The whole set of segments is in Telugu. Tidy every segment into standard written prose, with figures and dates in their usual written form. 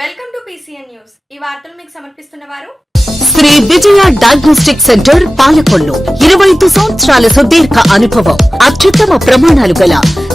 Welcome to PCN news. ఈ వార్తలు మీకు సమర్పిస్తున్నవారు శ్రీ విజయ డయాగ్నోస్టిక్ సెంటర్ పాలకొల్లు. 25 సంవత్సరాల సుదీర్ఘ అనుభవం, అత్యుత్తమ ప్రమాణాలు గల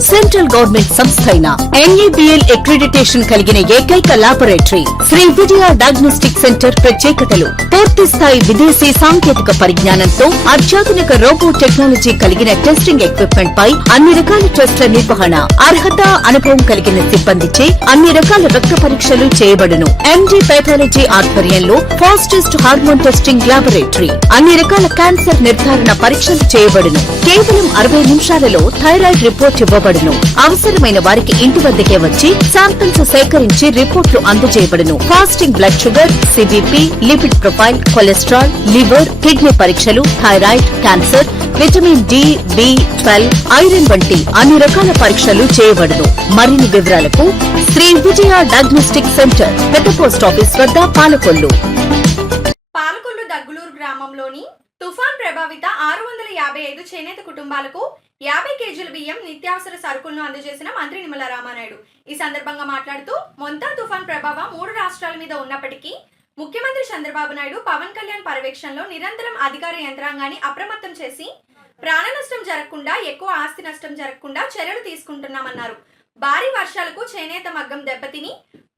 సెంట్రల్ గవర్నమెంట్ సంస్థ అయిన NABL అక్రిడిటేషన్ కలిగిన ఏకైక laboratory. Shri Vijaya diagnostic centre ప్రత్యేకతలు: పూర్తి స్థాయి విదేశీ సాంకేతిక పరిజ్ఞానంతో అత్యాధునిక రోబో టెక్నాలజీ కలిగిన టెస్టింగ్ ఎక్విప్మెంట్ పై అన్ని రకాల టెస్టుల నిర్వహణ, అర్హత, అనుభవం కలిగిన సిబ్బందిచే అన్ని రకాల రక్త పరీక్షలు చేయబడును. MD పాథాలజీ ఆధ్వర్యంలో ఫాస్టెస్ట్ హార్మోన్ టెస్టింగ్ లాబొరేటరీ. అన్ని రకాల క్యాన్సర్ నిర్ధారణ పరీక్షలు చేయబడును. కేవలం 60 నిమిషాలలో థైరాయిడ్ రిపోర్ట్ ఇవ్వబడును. అవసరమైన వారికి ఇంటి వద్దకే వచ్చి శాంపిల్స్ సేకరించి రిపోర్ట్లు అందజేయబడును. Fasting blood sugar, CBP, lipid profile, cholesterol, liver, kidney పరీక్షలు, thyroid, cancer, vitamin D, B12, iron వంటి అన్ని రకాల పరీక్షలు చేయబడును. మరిన్ని వివరాలకు శ్రీ విజయ డయాగ్నోస్టిక్ సెంటర్, పెద్ద పోస్ట్ ఆఫీస్ వద్ద, పాలకొల్లు. పాలకొల్లు దగ్గులూరు గ్రామంలోని తుఫాన్ ప్రభావిత 655 చేనేత కుటుంబాలకు 50 కేజీల బియ్యం, నిత్యావసర సరుకులను అందజేసిన మంత్రి నిమ్మల రామానాయుడు. ఈ సందర్భంగా మాట్లాడుతూ, మొంతా తుఫాన్ ప్రభావం 3 రాష్ట్రాల మీద ఉన్నప్పటికీ ముఖ్యమంత్రి చంద్రబాబు నాయుడు, పవన్ కళ్యాణ్ పర్యవేక్షణలో నిరంతరం అధికార యంత్రాంగాన్ని అప్రమత్తం చేసి ప్రాణ నష్టం జరగకుండా, ఎక్కువ ఆస్తి నష్టం జరగకుండా చర్యలు తీసుకుంటున్నామన్నారు. భారీ వర్షాలకు చేనేత మగ్గం దెబ్బతిని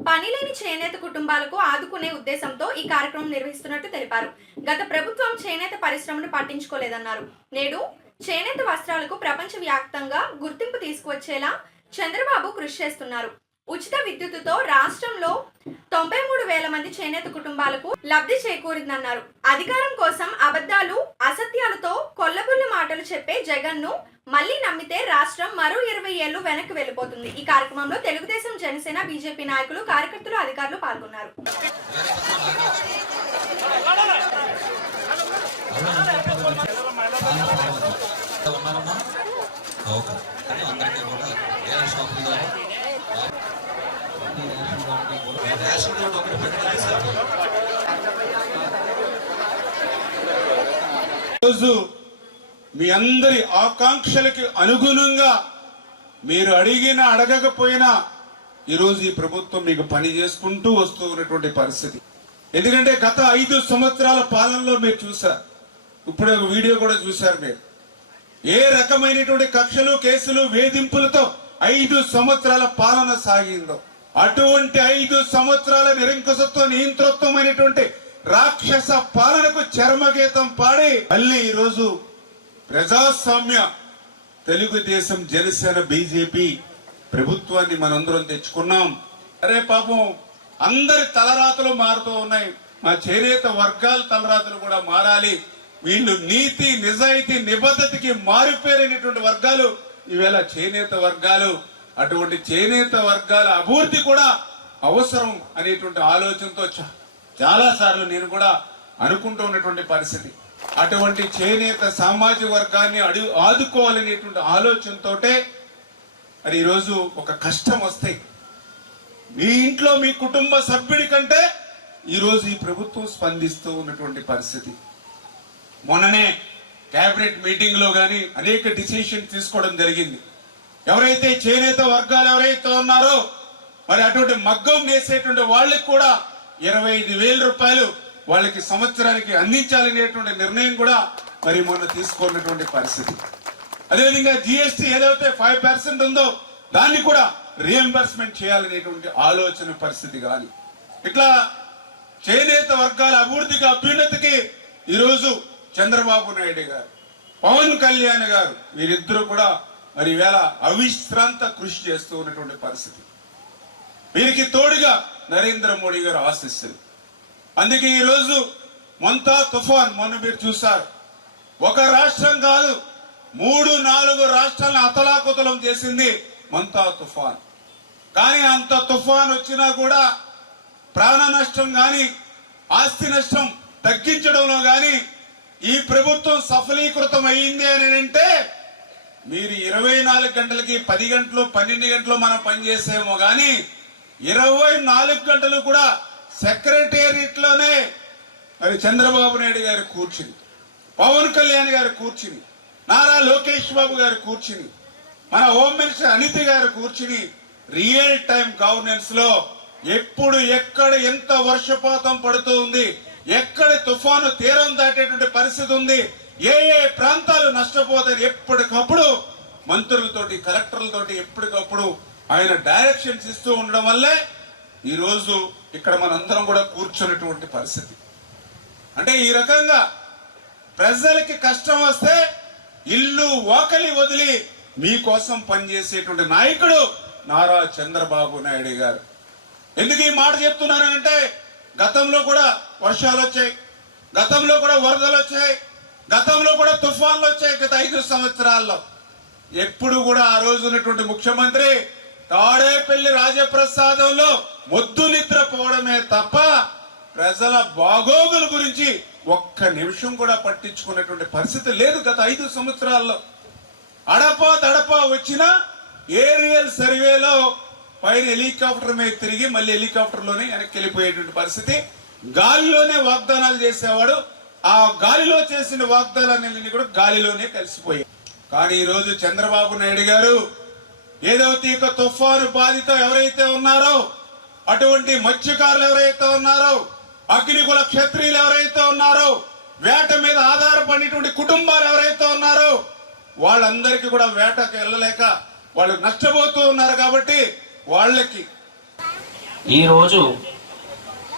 పనిలేని చేనేత కుటుంబాలకు ఆదుకునే ఉద్దేశంతో ఈ కార్యక్రమం నిర్వహిస్తున్నట్టు తెలిపారు. గత ప్రభుత్వం చేనేత పరిశ్రమను పట్టించుకోలేదన్నారు. నేడు చేనేత వస్త్రాలకు ప్రపంచవ్యాప్తంగా గుర్తింపు తీసుకువచ్చేలా చంద్రబాబు కృషి చేస్తున్నారు. ఉచిత విద్యుత్తుతో రాష్ట్రంలో 93,000 మంది చేనేత కుటుంబాలకు లబ్ధి చేకూరిందన్నారు. అధికారం కోసం అబద్ధాలు, అసత్యాలతో కొల్లబుల్లి మాటలు చెప్పే జగన్ ను మళ్లీ నమ్మితే రాష్ట్రం మరో 20 ఏళ్లు వెనక్కి వెళ్లిపోతుంది. ఈ కార్యక్రమంలో తెలుగుదేశం, జనసేన, బీజేపీ నాయకులు, కార్యకర్తలు, అధికారులు పాల్గొన్నారు. రోజు మీ అందరి ఆకాంక్షలకి అనుగుణంగా మీరు అడిగినా అడగకపోయినా ఈరోజు ఈ ప్రభుత్వం మీకు పని చేసుకుంటూ వస్తూ ఉన్నటువంటి పరిస్థితి. ఎందుకంటే గత 5 సంవత్సరాల పాలనలో మీరు చూశారు, ఇప్పుడు ఒక వీడియో కూడా చూశారు. మీరు ఏ రకమైనటువంటి కక్షలు, కేసులు, వేధింపులతో 5 సంవత్సరాల పాలన సాగిందో, అటువంటి 5 సంవత్సరాల నిరంకుశత్వ, నియంతృత్వమైనటువంటి రాక్షస పాలనకు చర్మగీతం పాడి మళ్ళీ ఈరోజు ప్రజాస్వామ్య తెలుగుదేశం, జనసేన, బీజేపీ ప్రభుత్వాన్ని మనందరం తెచ్చుకున్నాం. అరే పాపం అందరి తలరాతలు మారుతూ ఉన్నాయి. మా చేనేత వర్గాల తలరాతలు కూడా మారాలి. వీళ్ళు నీతి, నిజాయితీ, నిబద్ధతకి మారిపోయినటువంటి వర్గాలు ఈవేళ చేనేత వర్గాలు. అటువంటి చేనేత వర్గాల అభివృద్ధి కూడా అవసరం అనేటువంటి ఆలోచనతో చాలా సార్లు నేను కూడా అనుకుంటూ ఉన్నటువంటి పరిస్థితి. అటువంటి చేనేత సామాజిక వర్గాన్ని ఆదుకోవాలనేటువంటి ఆలోచనతోటే మరి ఈరోజు ఒక కష్టం వస్తాయి. మీ ఇంట్లో మీ కుటుంబ సభ్యుడి కంటే ఈరోజు ఈ ప్రభుత్వం స్పందిస్తూ ఉన్నటువంటి పరిస్థితి. మొన్ననే కేబినెట్ మీటింగ్ లో గాని అనేక డిసిషన్ తీసుకోవడం జరిగింది. ఎవరైతే చేనేత వర్గాలు ఎవరైతే ఉన్నారో మరి అటువంటి మగ్గం నేసేటువంటి వాళ్ళకి కూడా 25,000 రూపాయలు వాళ్ళకి సంవత్సరానికి అందించాలనేటువంటి నిర్ణయం కూడా మరి మొన్న తీసుకున్నటువంటి పరిస్థితి. అదేవిధంగా GST ఏదైతే 5% ఉందో దాన్ని కూడా రియంబర్స్మెంట్ చేయాలనేటువంటి ఆలోచన పరిస్థితి. కానీ ఇట్లా చేనేత వర్గాల అభివృద్ధికి, అభ్యున్నతికి ఈరోజు చంద్రబాబు నాయుడు గారు, పవన్ కళ్యాణ్ గారు వీరిద్దరూ కూడా మరి ఈవేళ అవిశ్రాంత కృషి చేస్తూ ఉన్నటువంటి పరిస్థితి. వీరికి తోడుగా నరేంద్ర మోడీ గారు ఆశిస్తారు. అందుకే ఈరోజు మొంతా తుఫాన్ మొన్న మీరు చూశారు. ఒక రాష్ట్రం కాదు, 3-4 రాష్ట్రాలను అతలాకుతలం చేసింది మొంతా తుఫాన్. కానీ అంత తుఫాన్ వచ్చినా కూడా ప్రాణ నష్టం గాని, ఆస్తి నష్టం తగ్గించడంలో గాని ఈ ప్రభుత్వం సఫలీకృతం అయ్యింది అని అంటే మీరు 24 గంటలకి 10 గంటలు 12 గంటలు మనం పనిచేసేమో గాని 24 గంటలు కూడా సెక్రటేరియట్ లోనే మరి చంద్రబాబు నాయుడు గారు కూర్చుని, పవన్ కళ్యాణ్ గారు కూర్చుని, నారా లోకేష్ బాబు గారు కూర్చుని, మన హోమ్ మినిస్టర్ అనిత గారు కూర్చుని రియల్ టైం గవర్నెన్స్ లో ఎప్పుడు ఎక్కడ ఎంత వర్షపాతం పడుతూ ఉంది, ఎక్కడ తుఫాను తీరం దాటేటువంటి పరిస్థితి ఉంది, ఏ ఏ ప్రాంతాలు నష్టపోతాయి ఎప్పటికప్పుడు మంత్రులతోటి కలెక్టర్లతోటి ఎప్పటికప్పుడు ఆయన డైరెక్షన్స్ ఇస్తూ ఉండడం వల్లే ఈ రోజు ఇక్కడ మనందరం కూడా కూర్చున్నటువంటి పరిస్థితి. అంటే ఈ రకంగా ప్రజలకి కష్టం వస్తే ఇల్లు వాకలి వదిలి మీకోసం పనిచేసేటువంటి నాయకుడు నారా చంద్రబాబు నాయుడు గారు. ఎందుకు ఈ మాట చెప్తున్నానంటే గతంలో కూడా వర్షాలు వచ్చాయి, గతంలో కూడా వరదలు వచ్చాయి, గతంలో కూడా తుఫాన్లు వచ్చాయి. గత 5 సంవత్సరాల్లో ఎప్పుడు కూడా ఆ రోజు ఉన్నటువంటి ముఖ్యమంత్రి తాడేపల్లి రాజప్రసాదంలో మొద్దు నిద్రపోవడమే తప్ప ప్రజల బాగోగుల గురించి ఒక్క నిమిషం కూడా పట్టించుకున్నటువంటి పరిస్థితి లేదు గత 5 సంవత్సరాల్లో. అడపా తడపా వచ్చిన ఏరియల్ సర్వేలో పైన హెలికాప్టర్ మీద తిరిగి మళ్ళీ హెలికాప్టర్ లోనే వెనక్కి వెళ్ళిపోయేటువంటి పరిస్థితి. గాలిలోనే వాగ్దానాలు చేసేవాడు, ఆ గాలిలో చేసిన వాగ్దానాలన్నీ కూడా గాలిలోనే కలిసిపోయాయి. కానీ ఈ రోజు చంద్రబాబు నాయుడు గారు ఏదైతే ఇక తుఫాను బాధిత ఎవరైతే ఉన్నారో, అటువంటి మత్స్యకారులు ఎవరైతే ఉన్నారో, అగ్నికుల క్షత్రియులు ఎవరైతే ఉన్నారో, వేట మీద ఆధారపడినటువంటి కుటుంబాలు ఎవరైతే ఉన్నారో వాళ్ళందరికీ కూడా వేటకు వెళ్ళలేక వాళ్ళు నష్టపోతూ ఉన్నారు. కాబట్టి వాళ్ళకి ఈరోజు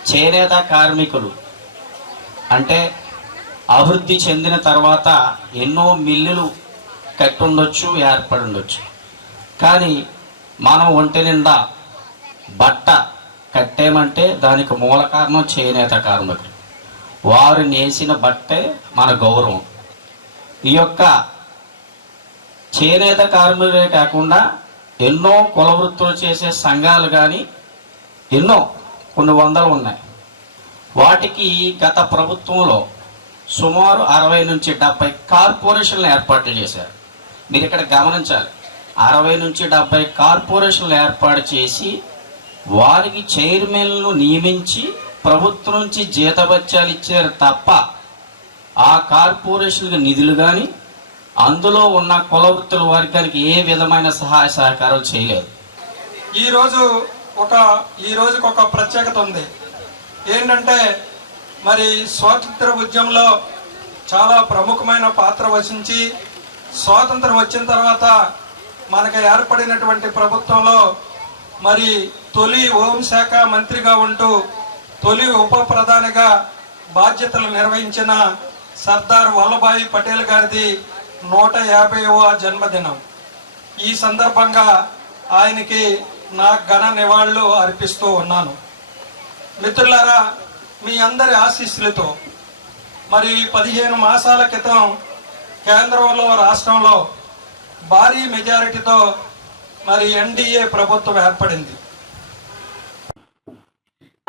చేనేత కార్మికులు అంటే అభివృద్ధి చెందిన తర్వాత ఎన్నో మిల్లులు కట్టుండొచ్చు, ఏర్పడుండొచ్చు. కానీ మనం ఒంటి నిండా బట్ట కట్టేమంటే దానికి మూల కారణం చేనేత కార్మికులు. వారు నేసిన బట్టే మన గౌరవం. ఈ యొక్క చేనేత కార్మికులే కాకుండా ఎన్నో కుల వృత్తులు చేసే సంఘాలు కానీ ఎన్నో కొన్ని వందలు ఉన్నాయి. వాటికి గత ప్రభుత్వంలో సుమారు 60 నుంచి 70 కార్పొరేషన్లు ఏర్పాట్లు చేశారు. మీరు ఇక్కడ గమనించాలి, 60 నుంచి 70 కార్పొరేషన్లు ఏర్పాటు చేసి వారికి చైర్మన్లు నియమించి ప్రభుత్వం నుంచి జీతభత్యాలు ఇచ్చారు తప్ప ఆ కార్పొరేషన్కి నిధులు కానీ అందులో ఉన్న కుల వృత్తుల వర్గానికి ఏ విధమైన సహాయ సహకారాలు చేయలేదు. ఈ రోజుకి ఒక ప్రత్యేకత ఉంది. ఏంటంటే మరి స్వాతంత్ర ఉద్యమంలో చాలా ప్రముఖమైన పాత్ర వహించి స్వాతంత్రం వచ్చిన తర్వాత మనకు ఏర్పడినటువంటి ప్రభుత్వంలో మరి తొలి హోంశాఖ మంత్రిగా ఉంటూ తొలి ఉప ప్రధానిగా బాధ్యతలు నిర్వహించిన సర్దార్ వల్లభాయ్ పటేల్ గారిది 150వ జన్మదినం. ఈ సందర్భంగా ఆయనకి నా ఘన నివాళులు అర్పిస్తూ ఉన్నాను. మిత్రులారా, మీ అందరి ఆశీస్సులతో మరి 15 మాసాల క్రితం కేంద్రంలో రాష్ట్రంలో భారీ మెజారిటీతో మరి ఎన్డీఏ ప్రభుత్వం ఏర్పడింది.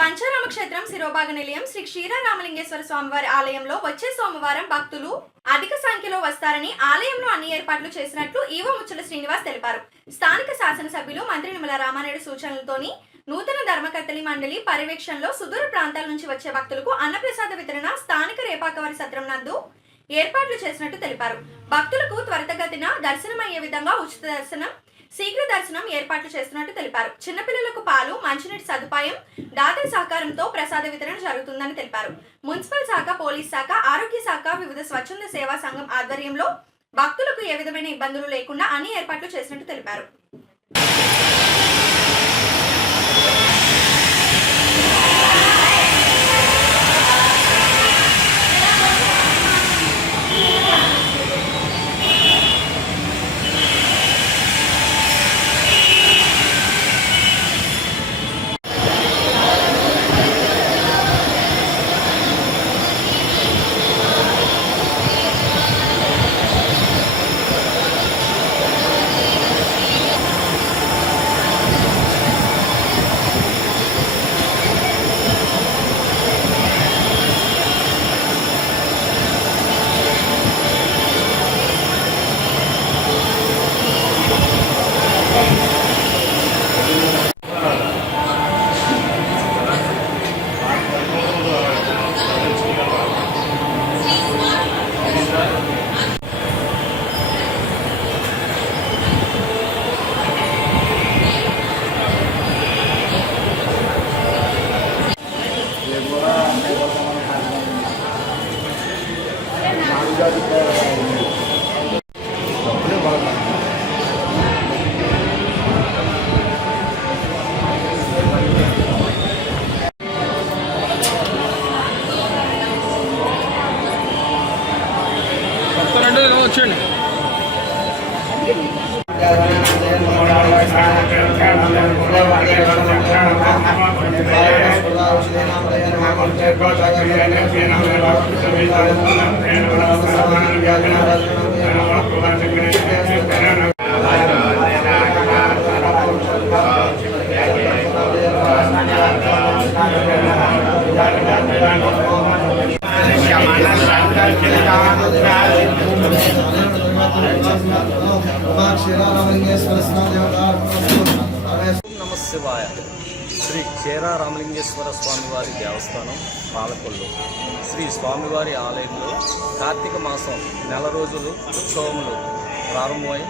పంచారామ క్షేత్రం శిరోభాగ నిలయం శ్రీ క్షీరారామలింగేశ్వర స్వామివారి ఆలయంలో వచ్చే సోమవారం భక్తులు అధిక సంఖ్యలో వస్తారని ఆలయంలో అన్ని ఏర్పాట్లు చేసినట్లు ఈవో ముచ్చల శ్రీనివాస్ తెలిపారు. స్థానిక శాసనసభ్యులు మంత్రి నిమ్మల రామానాయుడు సూచనలతోని నూతన ధర్మకర్తలి మండలి పర్యవేక్షణలో సుదూర ప్రాంతాల నుంచి వచ్చే భక్తులకు అన్నప్రసాద వితరణ స్థానిక రేపాకవారి సత్రం నందు ఏర్పాట్లు చేసినట్టు తెలిపారు. భక్తులకు త్వరితగతిన దర్శనమయ్యే విధంగా ఉచిత దర్శనం, శీఘ్ర దర్శనం ఏర్పాట్లు చేస్తున్నట్టు తెలిపారు. చిన్నపిల్లలకు పాలు, మంచినీటి సదుపాయం దాతల సహకారంతో ప్రసాద వితరణ జరుగుతుందని తెలిపారు. మున్సిపల్ శాఖ, పోలీస్ శాఖ, ఆరోగ్య శాఖ, వివిధ స్వచ్ఛంద సేవా సంఘం ఆధ్వర్యంలో భక్తులకు ఏ విధమైన ఇబ్బందులు లేకుండా అన్ని ఏర్పాట్లు చేసినట్టు తెలిపారు. వచ్చండి. నమశివాయ. శ్రీ క్షేర రామలింగేశ్వర స్వామివారి దేవస్థానం పాలకొల్లు. శ్రీ స్వామివారి ఆలయంలో కార్తీక మాసం నెల రోజులు ఉత్సవములు ప్రారంభమై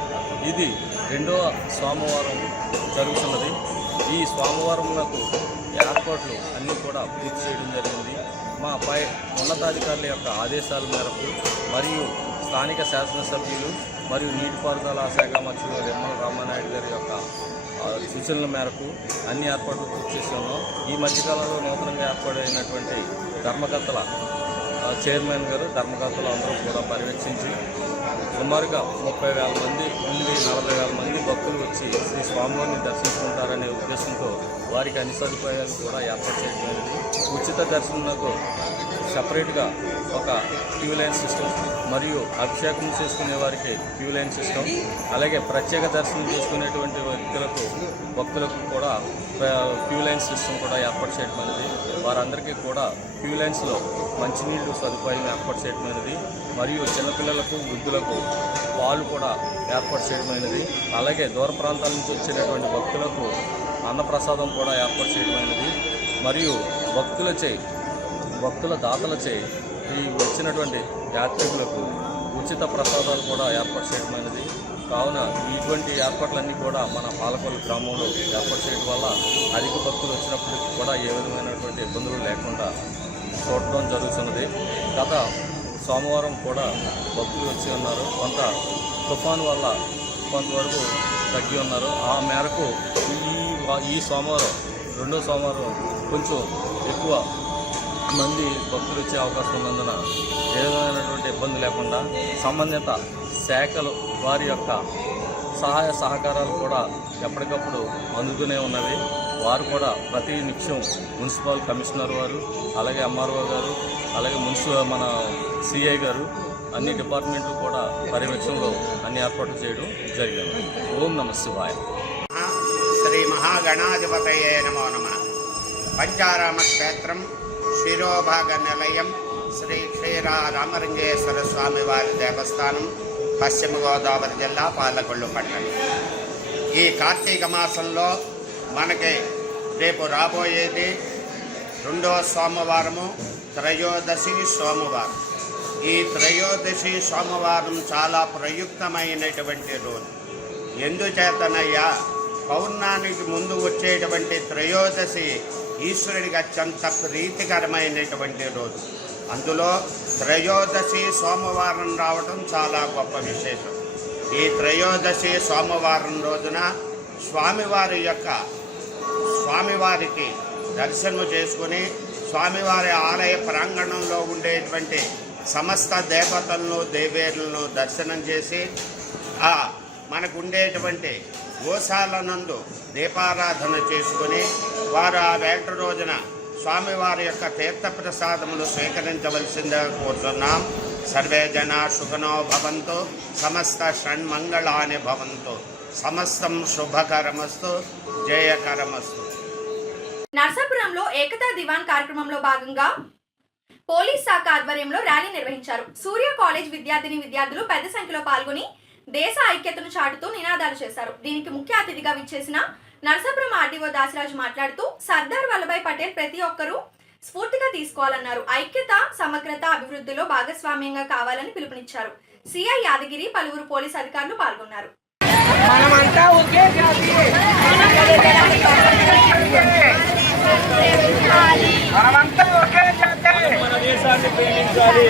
ఇది 2వ సోమవారం జరుగుతున్నది. ఈ సోమవారములకు ఏర్పాట్లు అన్నీ కూడా పూర్తి చేయడం జరిగింది. మా పై ఉన్నతాధికారుల యొక్క ఆదేశాల మేరకు మరియు స్థానిక శాసనసభ్యులు మరియు నీటిపారుదల శాఖ మంత్రులు నిమ్మల రామానాయుడు గారి యొక్క సూచనల మేరకు అన్ని ఏర్పాట్లు పూర్తి చేసి ఉన్నాం. ఈ మధ్యకాలంలో నూతనంగా ఏర్పాటైనటువంటి ధర్మకర్తల చైర్మన్ గారు ధర్మకర్తలు అందరూ కూడా పర్యవేక్షించి సుమారుగా 30,000 మంది నుండి 40,000 మంది భక్తులు వచ్చి శ్రీ స్వామివారిని దర్శించుకుంటారనే ఉద్దేశంతో వారికి అన్ని సదుపాయాలు కూడా ఏర్పాటు చేయడం. ఉచిత దర్శనంకు సపరేట్గా ఒక క్యూ లైన్ సిస్టమ్ మరియు అభిషేకం చేసుకునే వారికి క్యూ లైన్ సిస్టమ్, అలాగే ప్రత్యేక దర్శనం చేసుకునేటువంటి వ్యక్తులకు భక్తులకు కూడా క్యూ లైన్ సిస్టమ్ కూడా ఏర్పాటు చేయడమైనది. వారందరికీ కూడా క్యూ లైన్స్లో మంచినీళ్ళు సదుపాయం ఏర్పాటు చేయడమైనది మరియు చిన్నపిల్లలకు వృద్ధులకు పాలు కూడా ఏర్పాటు చేయడమైనది. అలాగే దూర ప్రాంతాల నుంచి వచ్చేటటువంటి భక్తులకు అన్నప్రసాదం కూడా ఏర్పాటు చేయడమైనది మరియు భక్తుల దాతలచే ఈ వచ్చినటువంటి యాత్రికులకు ఉచిత ప్రసాదాలు కూడా ఏర్పాటు చేయడమైనది. కావున ఇటువంటి ఏర్పాట్లన్నీ కూడా మన పాలకొల్లు గ్రామంలో ఏర్పాటు చేయడం వల్ల అధిక భక్తులు వచ్చినప్పటికీ కూడా ఏ విధమైనటువంటి ఇబ్బందులు లేకుండా చూడటం జరుగుతున్నది. గత సోమవారం కూడా భక్తులు వచ్చి ఉన్నారు. కొంత తుఫాను వల్ల కొంతవరకు తగ్గి ఉన్నారు. ఆ మేరకు ఈ సోమవారం 2వ సోమవారం కొంచెం ఎక్కువ మంది భక్తులు వచ్చే అవకాశం ఉన్నందున ఏ విధమైనటువంటి ఇబ్బంది లేకుండా సంబంధిత శాఖలు వారి యొక్క సహాయ సహకారాలు కూడా ఎప్పటికప్పుడు అందుతూనే ఉన్నవి. వారు కూడా ప్రతి నిమిషం మున్సిపల్ కమిషనర్ వారు, అలాగే ఎంఆర్ఓ గారు, అలాగే మన సిఐ గారు అన్ని డిపార్ట్మెంట్లు కూడా పర్యవేక్షణలో అన్ని ఏర్పాట్లు చేయడం జరిగింది. ఓం నమః శివాయ. శ్రీ మహాగణాధిపతయే నమో నమః. పంచారామ క్షేత్రం శిరోభాగ నిలయం శ్రీ క్షీర రామలింగేశ్వర స్వామివారి దేవస్థానం, పశ్చిమ గోదావరి జిల్లా, పాలకొల్లు పట్టణం. ఈ కార్తీక మాసంలో మనకి రేపు రాబోయేది 2వ సోమవారము, త్రయోదశి సోమవారం. ఈ త్రయోదశి సోమవారం చాలా ప్రయుక్తమైనటువంటి రోజు. ఎందుచేతనయ్యా, పౌర్ణానికి ముందు వచ్చేటువంటి త్రయోదశి ఈశ్వరుడికి అత్యంత ప్రీతికరమైనటువంటి రోజు. అందులో త్రయోదశి సోమవారం రావడం చాలా గొప్ప విశేషం. ఈ త్రయోదశి సోమవారం రోజున స్వామివారికి దర్శనం చేసుకుని స్వామివారి ఆలయ ప్రాంగణంలో ఉండేటువంటి సమస్త దేవతలను దేవేరులను దర్శనం చేసి మనకు ఉండేటువంటి గోశాల నందు దీపారాధన చేసుకుని వారు ఆ వేట రోజున స్వామివారి యొక్క తీర్థప్రసాదములు స్వీకరించవలసిందిగా కోరుతున్నాం. సర్వే జనా సుఖనో భవంతు, సమస్త షణ్మంగళాని భవంతు, సమస్తం శుభకరమస్తు, జయకరమస్తు. నర్సాపురంలో ఏకతా దివాన్ కార్యక్రమంలో భాగంగా పోలీస్ శాఖ ఆధ్వర్యంలో ర్యాలీ నిర్వహించారు. సూర్య కాలేజ్ విద్యార్థులు పెద్ద సంఖ్యలో పాల్గొని దేశ ఐక్యతను చాటుతూ నినాదాలు చేశారు. దీనికి ముఖ్య అతిథిగా విచ్చేసిన నర్సాపురం ఆర్డీఓ దాసరాజు మాట్లాడుతూ సర్దార్ వల్లభాయ్ పటేల్ ప్రతి ఒక్కరూ స్ఫూర్తిగా తీసుకోవాలన్నారు. ఐక్యత, సమగ్రత, అభివృద్ధిలో భాగస్వామ్యంగా కావాలని పిలుపునిచ్చారు. సిఐ యాదగిరి, పలువురు పోలీస్ అధికారులు పాల్గొన్నారు. మనమంతా ఒకే జాతి. మన దేశాన్ని ప్రేమించాలి.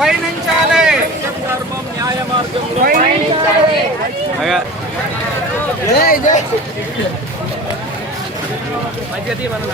పయనించాలి. ధర్మం న్యాయ మార్గంలో మధ్యది వలన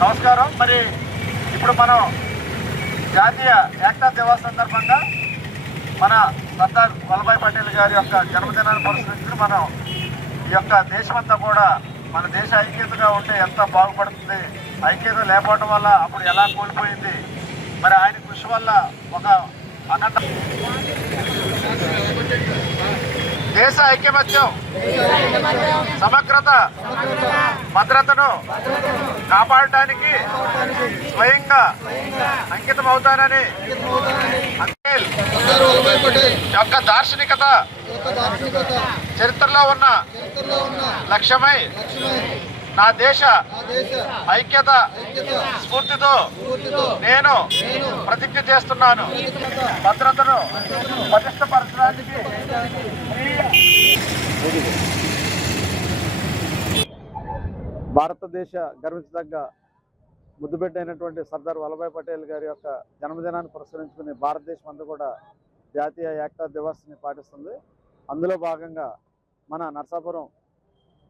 నమస్కారం. మరి ఇప్పుడు మనం జాతీయ ఏకతా దివస్ సందర్భంగా మన సర్దార్ వల్లభాయ్ పటేల్ గారి యొక్క జన్మదినాన్ని పురస్కరించుకుని మనం ఈ యొక్క దేశమంతా కూడా మన దేశ ఐక్యతగా ఉంటే ఎంత బాగుపడుతుంది, ఐక్యత లేకపోవడం వల్ల అప్పుడు ఎలా కోల్పోయింది, మరి ఆయన కృషి వల్ల ఒక అఖండ దేశ ఐక్యమత్యం, సమగ్రత, భద్రతను కాపాడటానికి స్వయంగా అంకితం అవుతానని పటేల్ యొక్క దార్శనికత చరిత్రలో ఉన్న లక్ష్యమై నా దేశ ఐక్యత స్ఫూర్తితో నేను ప్రతిజ్ఞ చేస్తున్నాను. భద్రతను పటిష్టపరచడానికి భారతదేశ గర్వించదగ్గ ముద్దుబిడ్డ అయినటువంటి సర్దార్ వల్లభాయ్ పటేల్ గారి యొక్క జన్మదినాన్ని పురస్కరించుకుని భారతదేశం అంతా కూడా జాతీయ ఏకతా దివస్ని పాటిస్తుంది. అందులో భాగంగా మన నర్సాపురం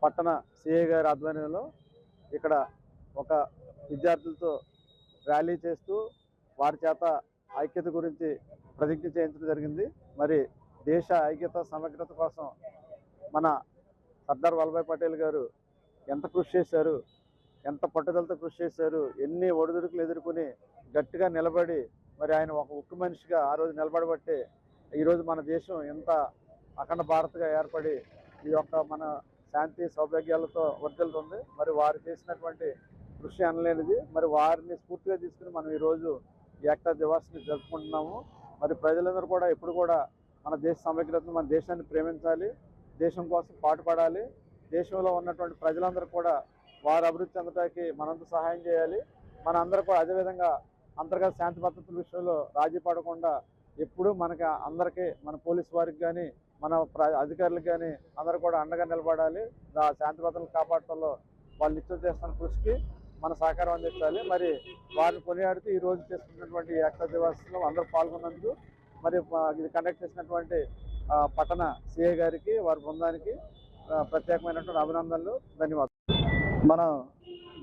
పట్టణ సిఐ గారి ఆధ్వర్యంలో ఇక్కడ ఒక విద్యార్థులతో ర్యాలీ చేస్తూ వారి చేత ఐక్యత గురించి ప్రతిజ్ఞ చేయించడం జరిగింది. మరి దేశ ఐక్యత సమగ్రత కోసం మన సర్దార్ వల్లభాయ్ పటేల్ గారు ఎంత కృషి చేశారు, ఎంత పట్టుదలతో కృషి చేశారు, ఎన్ని ఒడిదుడుకులు ఎదుర్కొని గట్టిగా నిలబడి మరి ఆయన ఒక ఉక్కు మనిషిగా ఆ రోజు నిలబడబట్టే ఈరోజు మన దేశం ఎంత అఖండ భారత్గా ఏర్పడి ఈ యొక్క మన శాంతి సౌభాగ్యాలతో వర్ధిల్లుతుంది. మరి వారు చేసినటువంటి కృషి అనలేనిది. మరి వారిని స్ఫూర్తిగా తీసుకుని మనం ఈరోజు ఏకతా దివస్ని జరుపుకుంటున్నాము. మరి ప్రజలందరూ కూడా ఎప్పుడు కూడా మన దేశ సమగ్రతను, మన దేశాన్ని ప్రేమించాలి, దేశం కోసం పాటుపడాలి. దేశంలో ఉన్నటువంటి ప్రజలందరూ కూడా వారు అభివృద్ధి చెందడానికి మనంతా సహాయం చేయాలి. మన అందరూ కూడా అదేవిధంగా అంతర్గత శాంతి భద్రతల విషయంలో రాజీ పడకుండా ఎప్పుడూ మనకి అందరికీ, మన పోలీసు వారికి కానీ మన అధికారులకు కానీ అందరూ కూడా అండగా నిలబడాలి. శాంతి భద్రతలు కాపాడటంలో వాళ్ళు నిత్యం చేస్తున్న కృషికి మన సహకారం అందించాలి. మరి వారిని కొనియాడుతూ ఈ రోజు చేస్తున్నటువంటి ఏకతా దివస్లో అందరూ పాల్గొన్నందుకు మరి ఇది కండక్ట్ చేసినటువంటి పట్టణ సిఐ గారికి, వారి బృందానికి ప్రత్యేకమైనటువంటి అభినందనలు, ధన్యవాదాలు. మన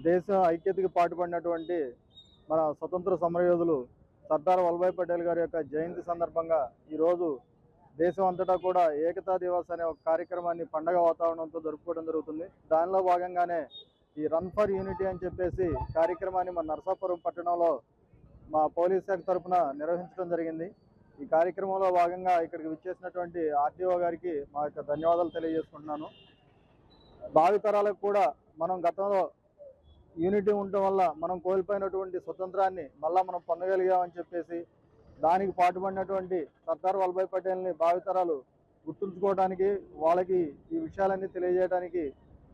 దేశ ఐక్యతకి పాటుపడినటువంటి మన స్వతంత్ర సమరయోధులు సర్దార్ వల్లభాయ్ పటేల్ గారి యొక్క జయంతి సందర్భంగా ఈరోజు దేశం అంతటా కూడా ఏకతా దివస్ అనే ఒక కార్యక్రమాన్ని పండగ వాతావరణంతో జరుపుకోవడం జరుగుతుంది. దానిలో భాగంగానే ఈ రన్ ఫర్ యూనిటీ అని చెప్పేసి కార్యక్రమాన్ని మన నరసాపురం పట్టణంలో మా పోలీస్ శాఖ తరఫున నిర్వహించడం జరిగింది. ఈ కార్యక్రమంలో భాగంగా ఇక్కడికి విచ్చేసినటువంటి ఆర్టీఓ గారికి మా యొక్క ధన్యవాదాలు తెలియజేసుకుంటున్నాను. భావితరాలకు కూడా మనం గతంలో యూనిటీ ఉండటం వల్ల మనం కోల్పోయినటువంటి స్వతంత్రాన్ని మళ్ళా మనం పొందగలిగామని చెప్పేసి దానికి పాటుపడినటువంటి సర్దార్ వల్లభాయ్ పటేల్ని భావితరాలు గుర్తుంచుకోవడానికి, వాళ్ళకి ఈ విషయాలన్నీ తెలియజేయడానికి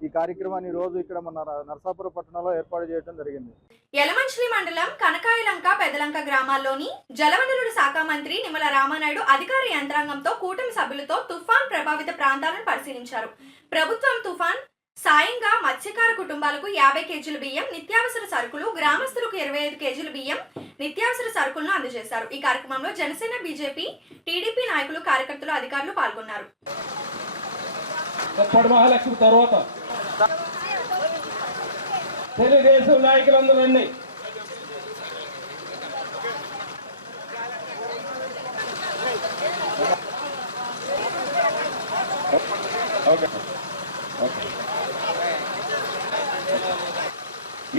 ఈ కార్యక్రమాన్ని రోజు ఇక్కడ మన నరసాపురం పట్టణంలో ఏర్పాటు చేయడం జరిగింది. యలమంచిలి మండలం కనకాయలంక పెదలంక గ్రామాల్లోని జలవనరుల శాఖ మంత్రి నిమ్మల రామానాయుడు అధికార యంత్రాంగంతో కూటమి సభ్యులతో తుఫాన్ ప్రభావిత ప్రాంతాలను పరిశీలించారు. ప్రభుత్వం తుఫాన్ సాయంగా మత్స్యకార కుటుంబాలకు 50 కేజీల బియ్యం, నిత్యావసర సరుకులు, గ్రామస్తులకు 25 కేజీల బియ్యం, నిత్యావసర సరుకులను అందజేశారు. ఈ కార్యక్రమంలో జనసేన, బీజేపీ, టీడీపీ నాయకులు, కార్యకర్తలు, అధికారులు పాల్గొన్నారు. మహాలక్ష్మి తర్వాత తెలుగుదేశం నాయకులందరూ రండి.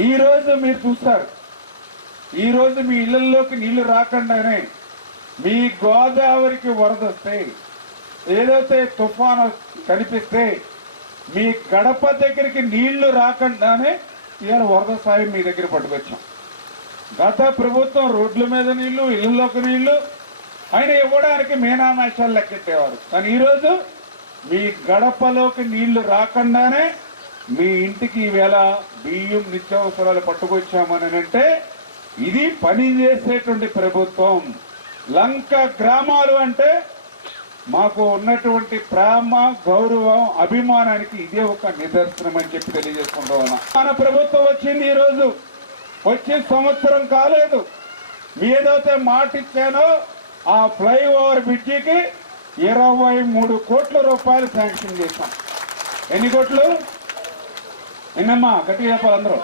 ఈరోజు మీరు చూస్తారు ఈ రోజు మీ ఇళ్లలోకి నీళ్లు రాకుండానే మీ గోదావరికి వరద వస్తే, ఏదైతే తుఫాను కనిపిస్తే మీ గడప దగ్గరికి నీళ్లు రాకుండానే ఇవాళ వరద సాయం మీ దగ్గర పట్టుకొచ్చాం. గత ప్రభుత్వం రోడ్ల మీద నీళ్లు, ఇళ్లలోకి నీళ్లు ఆయన ఇవ్వడానికి మీనామాషాలు లెక్కెట్టేవారు. కానీ ఈరోజు మీ గడపలోకి నీళ్లు రాకుండానే మీ ఇంటికి ఈవేళ బియ్యం నిత్యావసరాలు పట్టుకొచ్చామని అంటే ఇది పని చేసేటువంటి ప్రభుత్వం. లంక గ్రామాలు అంటే మాకు ఉన్నటువంటి ప్రేమ, గౌరవం, అభిమానానికి ఇదే ఒక నిదర్శనం అని చెప్పి తెలియజేసుకుంటూ ఉన్నా. మన ప్రభుత్వం వచ్చింది, ఈరోజు వచ్చి సంవత్సరం కాలేదు. మీ ఏదైతే మాట ఇచ్చానో ఆ ఫ్లైఓవర్ బ్రిడ్జికి 23 కోట్ల రూపాయలు శాంక్షన్ చేశాం. ఎన్ని కోట్లు? ఎన్నమ్మా గట్టిగా చెప్పాలి అందరూ.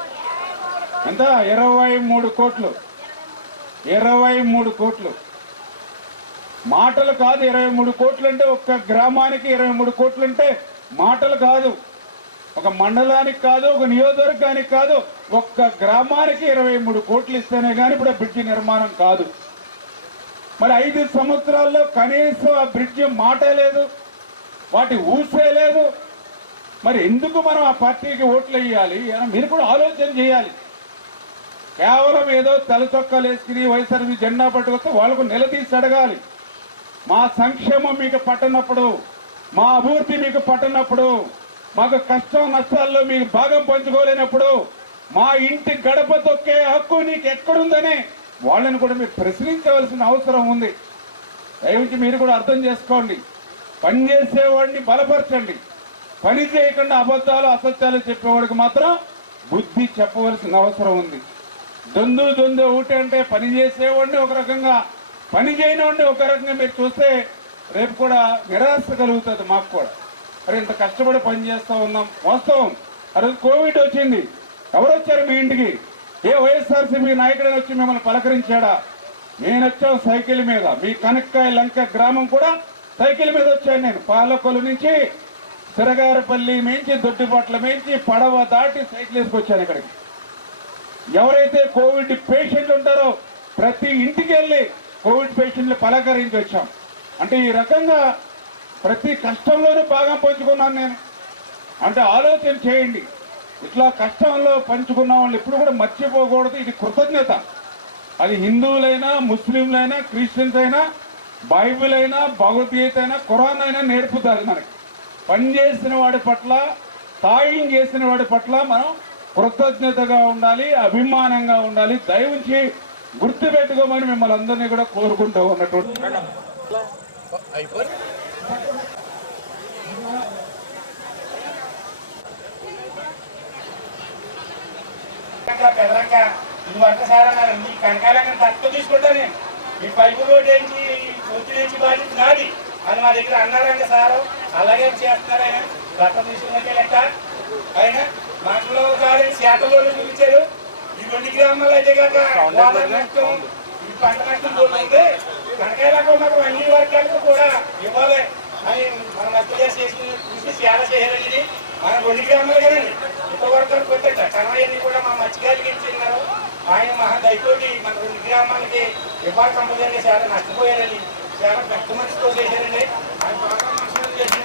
ఎంత? 23 కోట్లు. 23 కోట్లు మాటలు కాదు. 23 కోట్లు అంటే ఒక్క గ్రామానికి 23 కోట్లు అంటే మాటలు కాదు. ఒక మండలానికి కాదు, ఒక నియోజకవర్గానికి కాదు, ఒక్క గ్రామానికి 23 కోట్లు ఇస్తేనే కానీ ఇప్పుడు ఆ బ్రిడ్జి నిర్మాణం కాదు. మరి 5 సంవత్సరాల్లో కనీసం ఆ బ్రిడ్జి మాట లేదు, వాటి ఊసే లేదు. మరి ఎందుకు మనం ఆ పార్టీకి ఓట్లు వేయాలి అని మీరు కూడా ఆలోచన చేయాలి. కేవలం ఏదో తలచొక్కాలు వేసుకుని వైఎస్ఆర్సీపీ జెండా పట్టుకొస్తే వాళ్ళకు నిలదీసి అడగాలి. మా సంక్షేమం మీకు పట్టనప్పుడు, మా అభివృద్ధి మీకు పట్టనప్పుడు, మాకు కష్టం నష్టాల్లో మీకు భాగం పంచుకోలేనప్పుడు, మా ఇంటి గడప తొక్కే హక్కు నీకు ఎక్కడుందని వాళ్ళని కూడా మీరు ప్రశ్నించవలసిన అవసరం ఉంది. దయవుంచి మీరు కూడా అర్థం చేసుకోండి. పనిచేసేవాడిని బలపరచండి. పని చేయకుండా అబద్ధాలు, అసత్యాలు చెప్పేవాడికి మాత్రం బుద్ధి చెప్పవలసిన అవసరం ఉంది. దొందు ఒకటి అంటే పని చేసేవాడిని ఒక రకంగా, పని చేయనివాడిని ఒక రకంగా మీరు చూస్తే రేపు కూడా నిరాశ కలుగుతుంది మాకు కూడా. మరి ఇంత కష్టపడి పని చేస్తూ ఉన్నాం. వాస్తవం ఆ రోజు కోవిడ్ వచ్చింది, ఎవరు వచ్చారు మీ ఇంటికి? ఏ వైఎస్ఆర్సీపీ నాయకుడు వచ్చి మిమ్మల్ని పలకరించాడా? నేను వచ్చాను సైకిల్ మీద. మీ కనక్కాయ లంక గ్రామం కూడా సైకిల్ మీద వచ్చాను నేను. పాలకొల్లు నుంచి సిరగారపల్లి మేంచి, దొడ్డిపట్ల మేంచి, పడవ దాటి సైకిల్ వేసుకొచ్చాను ఇక్కడికి. ఎవరైతే కోవిడ్ పేషెంట్లు ఉంటారో ప్రతి ఇంటికి వెళ్ళి కోవిడ్ పేషెంట్లు పలకరించి వచ్చాం. అంటే ఈ రకంగా ప్రతి కష్టంలోనూ భాగం పంచుకున్నాను నేను. అంటే ఆలోచన చేయండి. ఇట్లా కష్టంలో పంచుకున్న వాళ్ళు ఎప్పుడు కూడా మర్చిపోకూడదు. ఇది కృతజ్ఞత. అది హిందువులైనా, ముస్లింలైనా, క్రిస్టియన్స్ అయినా, బైబిల్ అయినా, భగవద్గీత అయినా, ఖురాన్ అయినా నేర్పుతుంది మనకి. పనిచేసిన వాడి పట్ల, సాయం చేసిన వాడి పట్ల మనం కృతజ్ఞతగా ఉండాలి, అభిమానంగా ఉండాలి. దయవుంచి గుర్తుపెట్టుకోమని మిమ్మల్ని అందరినీ కూడా కోరుకుంటూ ఉన్నటువంటి పెదరంగా నువ్వు ఒక్కసారి నీ కనకాలంగా తక్కువ తీసుకుంటా నేను. ఈ పైపు రోడ్ ఏంటి, వచ్చి నుంచి బాధ్యత నాది అని మా దగ్గర అన్నారండి సారు. అలాగే చేస్తున్నారు ఆయన. రక్త తీసుకున్నట్టే లెక్క ఆయన మనలో కాదు శాతలో చూపించారు. ఈ 2 గ్రామాలు అయితే కాక నష్టం, ఈ పంట నష్టం పోతుంది. కనకాయలకు మాకు అన్ని వర్గాలకు కూడా ఇవ్వాలి అని మన మధ్య చేసి చాలా చేయాలండి. మన 2 గ్రామాలు కదండి ఇంత వర్గాలకు వచ్చేట కనవయ్యని కూడా మా మత్స్యకారులకి ఇచ్చిన్నారు. ఆయన మహా దయతోటి మన 2 గ్రామాలకి ఇవ్వాలి కంపల్సరీగా చాలా నష్టపోయారని చాలా పెద్ద మనసుతో చేశారండి. ఆయన బాగా మనసులో చేసిన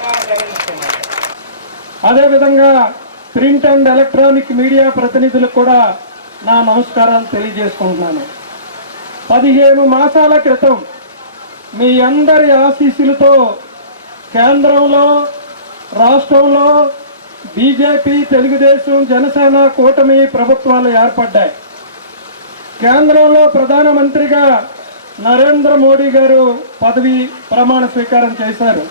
అదేవిధంగా ప్రింట్ అండ్ ఎలక్ట్రానిక్ మీడియా ప్రతినిధులకు కూడా నా నమస్కారాలు తెలియజేసుకుంటున్నాను. 15 మాసాల క్రితం మీ అందరి ఆశీస్సులతో కేంద్రంలో, రాష్ట్రంలో బీజేపీ, తెలుగుదేశం, జనసేన కూటమి ప్రభుత్వాలు ఏర్పడ్డాయి. కేంద్రంలో ప్రధానమంత్రిగా నరేంద్ర మోడీ గారు పదవి ప్రమాణ స్వీకారం చేశారు.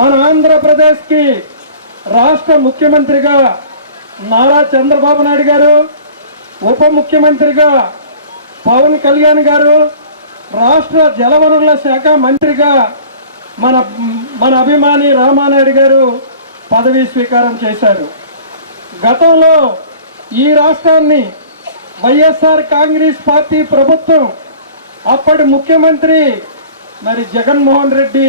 మన ఆంధ్రప్రదేశ్కి రాష్ట్ర ముఖ్యమంత్రిగా నారా చంద్రబాబు నాయుడు గారు, ఉప ముఖ్యమంత్రిగా పవన్ కళ్యాణ్ గారు, రాష్ట్ర జలవనరుల శాఖ మంత్రిగా మన అభిమాని రామానాయుడు గారు పదవీ స్వీకారం చేశారు. గతంలో ఈ రాష్ట్రాన్ని వైఎస్ఆర్ కాంగ్రెస్ పార్టీ ప్రభుత్వం, అప్పటి ముఖ్యమంత్రి మరి జగన్మోహన్ రెడ్డి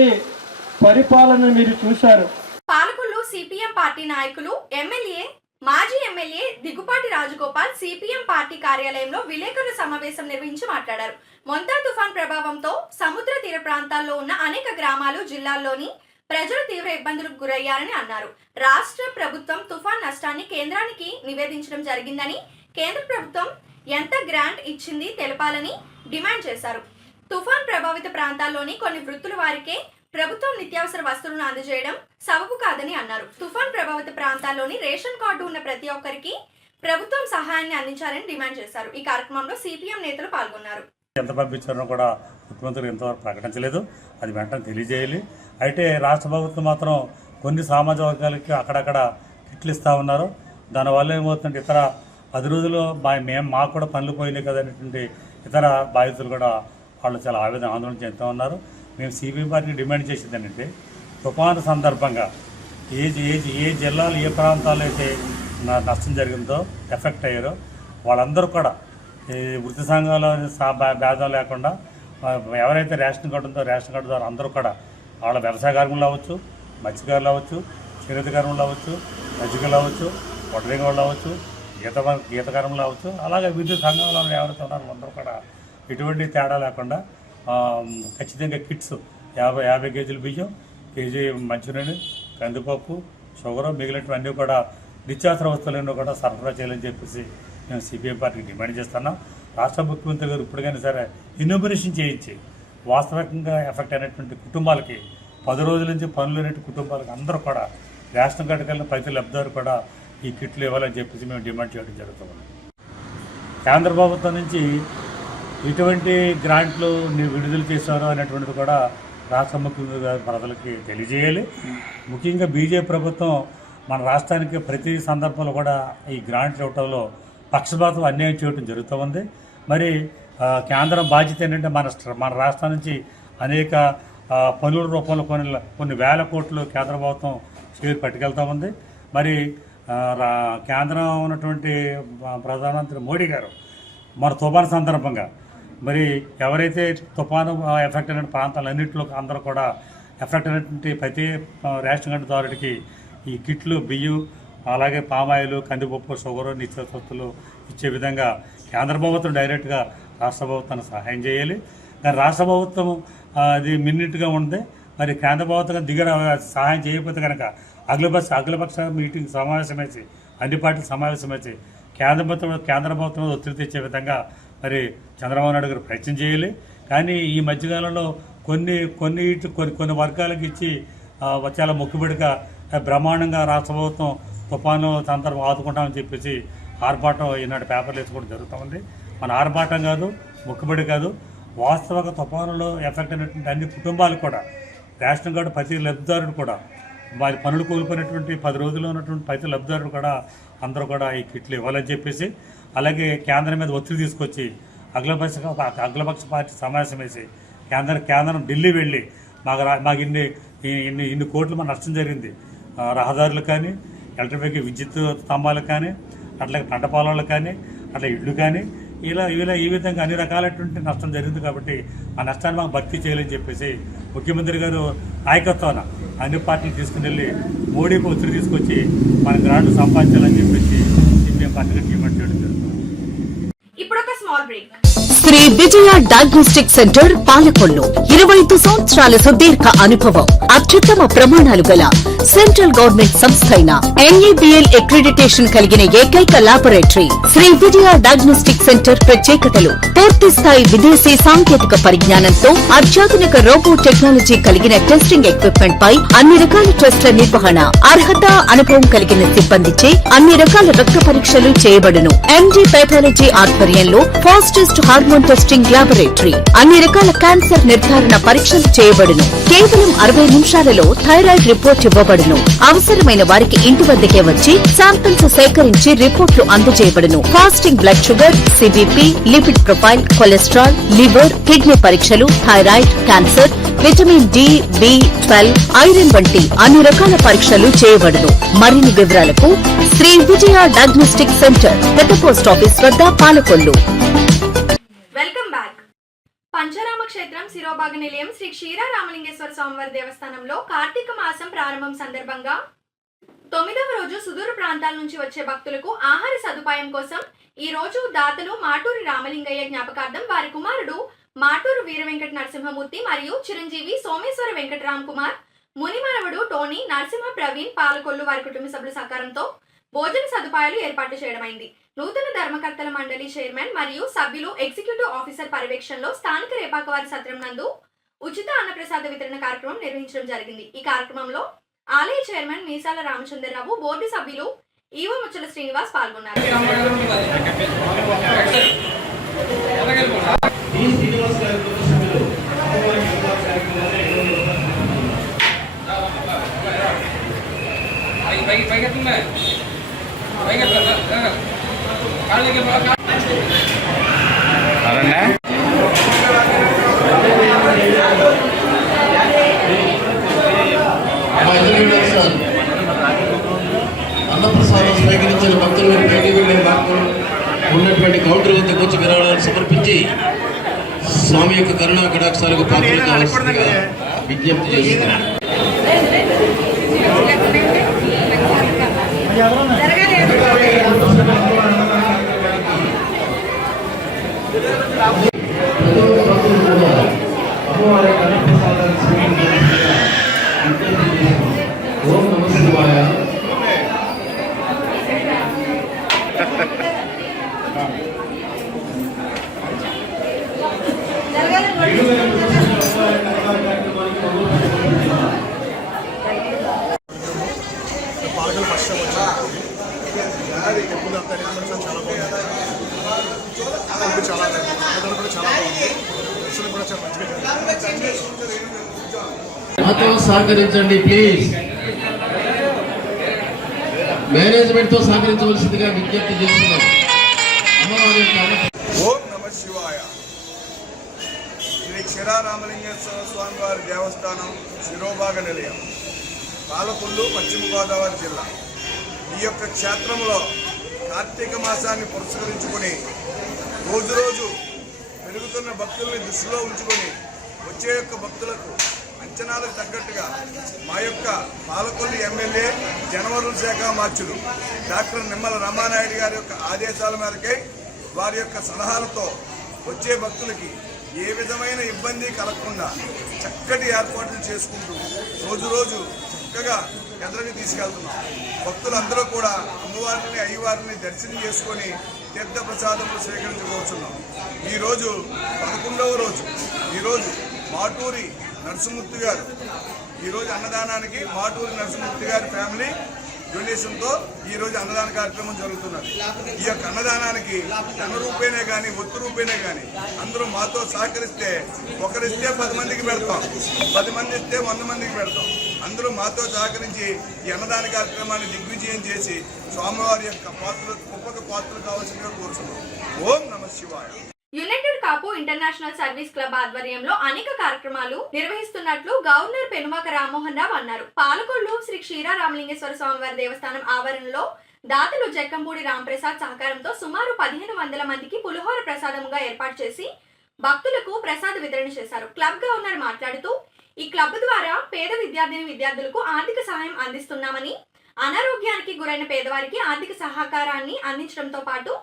పరిపాలన మీరు చూశారు. పాలకొల్లు సిపిఎం పార్టీ నాయకులు, ఎమ్మెల్యే మాజీ ఎమ్మెల్యే దిగుపాటి రాజగోపాల్ సిపిఎం పార్టీ కార్యాలయంలో విలేకరుల సమావేశం నిర్వహించి మాట్లాడారు. మొంతా తుఫాన్ ప్రభావంతో సముద్ర తీర ప్రాంతాల్లో ఉన్న అనేక గ్రామాలు, జిల్లాల్లోని ప్రజలు తీవ్ర ఇబ్బందులకు గురయ్యారని అన్నారు. రాష్ట్ర ప్రభుత్వం తుఫాన్ నష్టాన్ని కేంద్రానికి నివేదించడం జరిగిందని, కేంద్ర ప్రభుత్వం ఎంత గ్రాంట్ ఇచ్చింది తెలపాలని డిమాండ్ చేశారు. తుఫాన్ ప్రభావిత ప్రాంతాల్లోని కొన్ని వృత్తుల వారికే ప్రభుత్వం నిత్యావసర వస్తువులను అందజేయడం సబబు కాదని అన్నారు. తుఫాన్ ప్రభావిత ప్రాంతాల్లోని రేషన్ కార్డు ఉన్న ప్రతి ఒక్కరికి ప్రభుత్వం సహాయాన్ని అందించాలని డిమాండ్ చేశారు. ఈ కార్యక్రమంలో సిపిఎం నేతలు పాల్గొన్నారు. ఎంత పంపించారో కూడా ముఖ్యమంత్రి ఇంతవరకు ప్రకటించలేదు. అది వెంటనే తెలియజేయాలి. అయితే రాష్ట్ర ప్రభుత్వం మాత్రం కొన్ని సామాజిక వర్గాలకి అక్కడక్కడ కిట్లు ఇస్తూ ఉన్నారు. దానివల్ల ఏమవుతుందంటే ఇతర 10 రోజులు మాకు కూడా పనులు పోయినాయి కదా అనేటువంటి ఇతర బాధితులు కూడా వాళ్ళు చాలా ఆందోళన చెందుతూ ఉన్నారు. మేము సిపిఎం పార్టీకి డిమాండ్ చేసేది ఏంటంటే తుఫాను సందర్భంగా ఏ జిల్లాలు ఏ ప్రాంతాల్లో అయితే నష్టం జరిగిందో, ఎఫెక్ట్ అయ్యారో వాళ్ళందరూ కూడా ఈ వృత్తి సంఘాల భేదం లేకుండా ఎవరైతే రేషన్ కార్డు ఉందో రేషన్ కార్డు ద్వారా అందరూ కూడా వాళ్ళ వ్యవసాయ కార్మికులు అవ్వచ్చు, మత్స్యకారులు అవ్వచ్చు, చేనేత కార్మికులు అవ్వచ్చు, మజ్జిగలు అవ్వచ్చు, వడ్రింగ్ వాళ్ళు అవ్వచ్చు, గీత కార్మికులు అవ్వచ్చు, అలాగే వివిధ సంఘాలలో ఎవరైతే ఉన్నారో అందరూ కూడా ఎటువంటి తేడా లేకుండా ఖచ్చితంగా కిట్స్ 50 కేజీల బియ్యం, కేజీ మంచినీళ్ళు, కందిపప్పు, షుగరు మిగిలినవన్నీ కూడా నిత్యావసర వస్తువులన్నీ కూడా సరఫరా చేయాలని చెప్పేసి మేము సిపిఎం పార్టీకి డిమాండ్ చేస్తున్నాం. రాష్ట్ర ముఖ్యమంత్రి గారు ఇప్పటికైనా సరే ఇన్యూమరేషన్ చేయించి వాస్తవికంగా ఎఫెక్ట్ అయినటువంటి కుటుంబాలకి 10 రోజుల నుంచి పనులు లేనటువంటి కుటుంబాలకి అందరూ కూడా రేషన్ కార్డుకి వెళ్ళిన ప్రతి లబ్ధిదారు కూడా ఈ కిట్లు ఇవ్వాలని చెప్పేసి మేము డిమాండ్ చేయడం జరుగుతుంది. కేంద్ర ప్రభుత్వం నుంచి ఎటువంటి గ్రాంట్లు విడుదల చేశారో అనేటువంటిది కూడా రాష్ట్ర ముఖ్యమంత్రి గారు ప్రజలకి తెలియజేయాలి. ముఖ్యంగా బీజేపీ ప్రభుత్వం మన రాష్ట్రానికి ప్రతి సందర్భంలో కూడా ఈ గ్రాంట్లు ఇవ్వడంలో పక్షపాతం అన్యాయం చేయడం జరుగుతూ ఉంది. మరి కేంద్రం బాధ్యత ఏంటంటే మన రాష్ట్రం నుంచి అనేక పనుల రూపంలో కొన్ని వేల కోట్లు కేంద్ర ప్రభుత్వం షేర్ పట్టుకెళ్తూ ఉంది. మరి కేంద్రం ఉన్నటువంటి ప్రధానమంత్రి మోడీ గారు మన తుఫాను సందర్భంగా మరి ఎవరైతే తుఫాను ఎఫెక్ట్ అయిన ప్రాంతాలన్నింటిలో అందరూ కూడా ఎఫెక్ట్ అయినటువంటి ప్రతి రేషన్ కార్డు దారుడికి ఈ కిట్లు, బియ్యం, అలాగే పామాయిలు, కందిపప్పు, షుగరు, నిత్యావసరాలు ఇచ్చే విధంగా కేంద్ర ప్రభుత్వం డైరెక్ట్గా రాష్ట్ర ప్రభుత్వానికి సహాయం చేయాలి. కానీ రాష్ట్ర ప్రభుత్వం అది మిన్నిట్గా ఉంది. మరి కేంద్ర ప్రభుత్వం దిగర సహాయం చేయకపోతే కనుక అఖిలపక్ష మీటింగ్ సమావేశమేసి అన్ని పార్టీలు సమావేశమేసి కేంద్ర ప్రభుత్వం ఒత్తిడి తెచ్చే విధంగా మరి చంద్రబాబు నాయుడు గారు ప్రయత్నం చేయాలి. కానీ ఈ మధ్యకాలంలో కొన్ని వర్గాలకు ఇచ్చి చాలా మొక్కుబడిగా బ్రహ్మాండంగా రాష్ట్ర ప్రభుత్వం తుఫాను సందర్భం ఆదుకుంటామని చెప్పేసి ఆర్భాటం ఈనాడు పేపర్లు వేసుకోవడం జరుగుతుంది. మన ఆర్భాటం కాదు, మొక్కుబడి కాదు, వాస్తవంగా తుఫానులో ఎఫెక్ట్ అయినటువంటి అన్ని కుటుంబాలు కూడా రేషన్ కార్డు ప్రతి లబ్ధిదారుడు కూడా వారి పనులు కోల్పోయినటువంటి 10 రోజుల్లో ఉన్నటువంటి ప్రతి లబ్ధిదారుడు కూడా అందరూ కూడా ఈ కిట్లు ఇవ్వాలని చెప్పేసి, అలాగే కేంద్రం మీద ఒత్తిడి తీసుకొచ్చి అఖిలపక్ష పార్టీ సమావేశం వేసి కేంద్రం ఢిల్లీ వెళ్ళి మాకు ఇన్ని కోట్లు మన నష్టం జరిగింది, రహదారులు కానీ, ఎలక్ట్రిక్ విద్యుత్ స్తంభాలు కానీ, అట్లాగే పంట పొలాలు కానీ, అట్లా ఇళ్ళు కానీ, ఇలా ఈ విధంగా అన్ని రకాలైనటువంటి నష్టం జరిగింది కాబట్టి ఆ నష్టాన్ని మాకు భర్తీ చేయాలని చెప్పేసి ముఖ్యమంత్రి గారు నాయకత్వాన అన్ని పార్టీలు తీసుకుని వెళ్ళి మోడీకి ఒత్తిడి తీసుకొచ్చి మన గ్రాంట్లు సంపాదించాలని చెప్పేసి సిపిఎం పార్టీకి డిమాండ్ చేయడం జరుగుతుంది. ఇప్పుడు ఒక small break. Shri Vijaya diagnostic centre Palakollu 25 సంవత్సరాల సుదీర్ఘ అనుభవం, అత్యుత్తమ ప్రమాణాలు గల సెంట్రల్ గవర్నమెంట్ సంస్థ అయిన NABL అక్రిడిటేషన్ కలిగిన ఏకైక laboratory Shri Vijaya diagnostic centre ప్రత్యేకతలు: పూర్తి స్థాయి విదేశీ సాంకేతిక పరిజ్ఞానంతో అత్యాధునిక రోబో టెక్నాలజీ కలిగిన టెస్టింగ్ ఎక్విప్మెంట్ పై అన్ని రకాల టెస్టుల నిర్వహణ, అర్హత, అనుభవం కలిగిన సిబ్బందిచే అన్ని రకాల రక్త పరీక్షలు చేయబడును. MD పైథాలజీ ఆధ్వర్యంలో ఫాస్టెస్ట్ హార్మోన్ టెస్టింగ్ లాబొరేటరీ, అన్ని రకాల క్యాన్సర్ నిర్ధారణ పరీక్షలు చేయబడును. కేవలం 60 నిమిషాలలో థైరాయిడ్ రిపోర్ట్ ఇవ్వబడును. అవసరమైన వారికి ఇంటి వద్దకే వచ్చి శాంపిల్స్ సేకరించి రిపోర్ట్లు అందజేయబడును. Fasting blood sugar, CBP, lipid profile, cholesterol, liver, kidney పరీక్షలు, thyroid, cancer, vitamin D, B12, iron వంటి అన్ని రకాల పరీక్షలు చేయబడును. మరిన్ని వివరాలకు శ్రీ విజయ డయాగ్నోస్టిక్ సెంటర్, పెద్ద పోస్ట్ ఆఫీస్ వద్ద, పాలకొల్లు. Welcome back. పంచరామ క్షేత్రం శిరోభాగ నిలయం శ్రీ క్షీర రామలింగేశ్వర స్వామివారి దేవస్థానంలో కార్తీక మాసం ప్రారంభం సందర్భంగా 9వ రోజు సుదూర ప్రాంతాల నుంచి వచ్చే భక్తులకు ఆహార సదుపాయం కోసం ఈ రోజు దాతలు మాటూరి రామలింగయ్య జ్ఞాపకార్థం వారి కుమారుడు మాటూరు వీర వెంకట నరసింహమూర్తి మరియు చిరంజీవి సోమేశ్వర వెంకటరామ్ కుమార్, మునిమనవడు టోనీ, నరసింహ ప్రవీణ్, పాలకొల్లు వారి కుటుంబ సభ్యుల సహకారంతో భోజన సదుపాయాలు ఏర్పాటు చేయడమైంది. నూతన ధర్మకర్తల మండలి చైర్మన్ మరియు సభ్యులు ఎగ్జిక్యూటివ్ ఆఫీసర్ పర్యవేక్షణలో స్థానిక రేపాకవారి సత్రం నందు ఉచిత అన్నప్రసాద వితరణ కార్యక్రమం నిర్వహించడం జరిగింది. ఈ కార్యక్రమంలో ఆలయ చైర్మన్ మీసాల రామచంద్రరావు, బోర్డు సభ్యులు ఈవో ముచ్చల శ్రీనివాస్ పాల్గొన్నారు. అన్నప్రసాదం స్వీకరించిన భక్తులు బయటికి వెళ్లే మార్గం ఉన్నటువంటి కౌంటర్ వద్దకు వచ్చి విరాళాలు సమర్పించి స్వామి యొక్క కరుణా కటాక్షాలకు పాత్రలు కావాల్సిందిగా విజ్ఞప్తి చేస్తున్నారు. ఓం నమః శివాయ. పాలకల పక్షం వచ్చింది అంతా చాలా బాగుంది, చాలా అన్నదానం కూడా చాలా బాగుంది, దర్శనం కూడా చాలా మంచిగా. మాతో సహకరించండి ప్లీజ్. మేనేజ్మెంట్ తో సహకరించవలసిందిగా విజ్ఞప్తి చేస్తున్నాం. అమ్మవారి ఓం నమ శివాయ. శ్రీ క్షీర రామలింగేశ్వర స్వామి వారి దేవస్థానం శిరోభాగ నిలయం, పాలకొల్లు, పశ్చిమ గోదావరి జిల్లా. ఈ యొక్క క్షేత్రంలో కార్తీక మాసాన్ని పురస్కరించుకొని రోజు పెరుగుతున్న భక్తుల్ని దృష్టిలో ఉంచుకొని వచ్చే యొక్క భక్తులకు అంచనాలకు తగ్గట్టుగా మా యొక్క పాలకొల్లు ఎమ్మెల్యే జనవరుల శాఖ మార్చులు డాక్టర్ నిమ్మల రామానాయుడు గారి యొక్క ఆదేశాల మేరకై వారి యొక్క సలహాలతో వచ్చే భక్తులకి ఏ విధమైన ఇబ్బంది కలగకుండా చక్కటి ఏర్పాట్లు చేసుకుంటూ రోజు చక్కగా ఎదురుకి తీసుకెళ్తున్నాం. భక్తులందరూ కూడా అమ్మవారిని అయ్యవారిని దర్శనం చేసుకొని తీర్థ ప్రసాదములు స్వీకరించబోతున్నాం. ఈరోజు 11వ రోజు. ఈరోజు మాటూరి నరసింహమూర్తి గారు ఈరోజు అన్నదానానికి మాటూరి నరసింహమూర్తి గారి ఫ్యామిలీ డొనేషన్తో ఈరోజు అన్నదాన కార్యక్రమం జరుగుతున్నది. ఈ యొక్క అన్నదానానికి ధన రూపేనే కానీ ఒత్తు రూపేనే కానీ అందరూ మాతో సహకరిస్తే, ఒకరిస్తే 10 మందికి పెడతాం, 10 మంది ఇస్తే 100 మందికి పెడతాం. అందరూ మాతో సహకరించి ఈ అన్నదాన కార్యక్రమాన్ని దిగ్విజయం చేసి స్వామివారి యొక్క గొప్ప పాత్రలు కావాల్సిందిగా కోరుతున్నాం. ఓం నమ శివాయ. United Kapu international service club ఆధ్వర్యంలో అనేక కార్యక్రమాలు నిర్వహిస్తున్నట్లు గవర్నర్ పెనుమాక రామ్మోహన్ రావు అన్నారు. పాలకొల్లు శ్రీ క్షీర రామలింగేశ్వర స్వామివారి దేవస్థానం ఆవరణలో దాతలు జక్కంపూడి రాంప్రసాద్ సహకారంతో సుమారు 1500 మందికి పులిహోర ప్రసాదముగా ఏర్పాటు చేసి భక్తులకు ప్రసాద వితరణ చేశారు. క్లబ్ గవర్నర్ మాట్లాడుతూ, ఈ క్లబ్ ద్వారా పేద విద్యార్థులకు ఆర్థిక సహాయం అందిస్తున్నామని, అనారోగ్యానికి గురైన పేదవారికి ఆర్థిక సహకారాన్ని అందించడంతో పాటు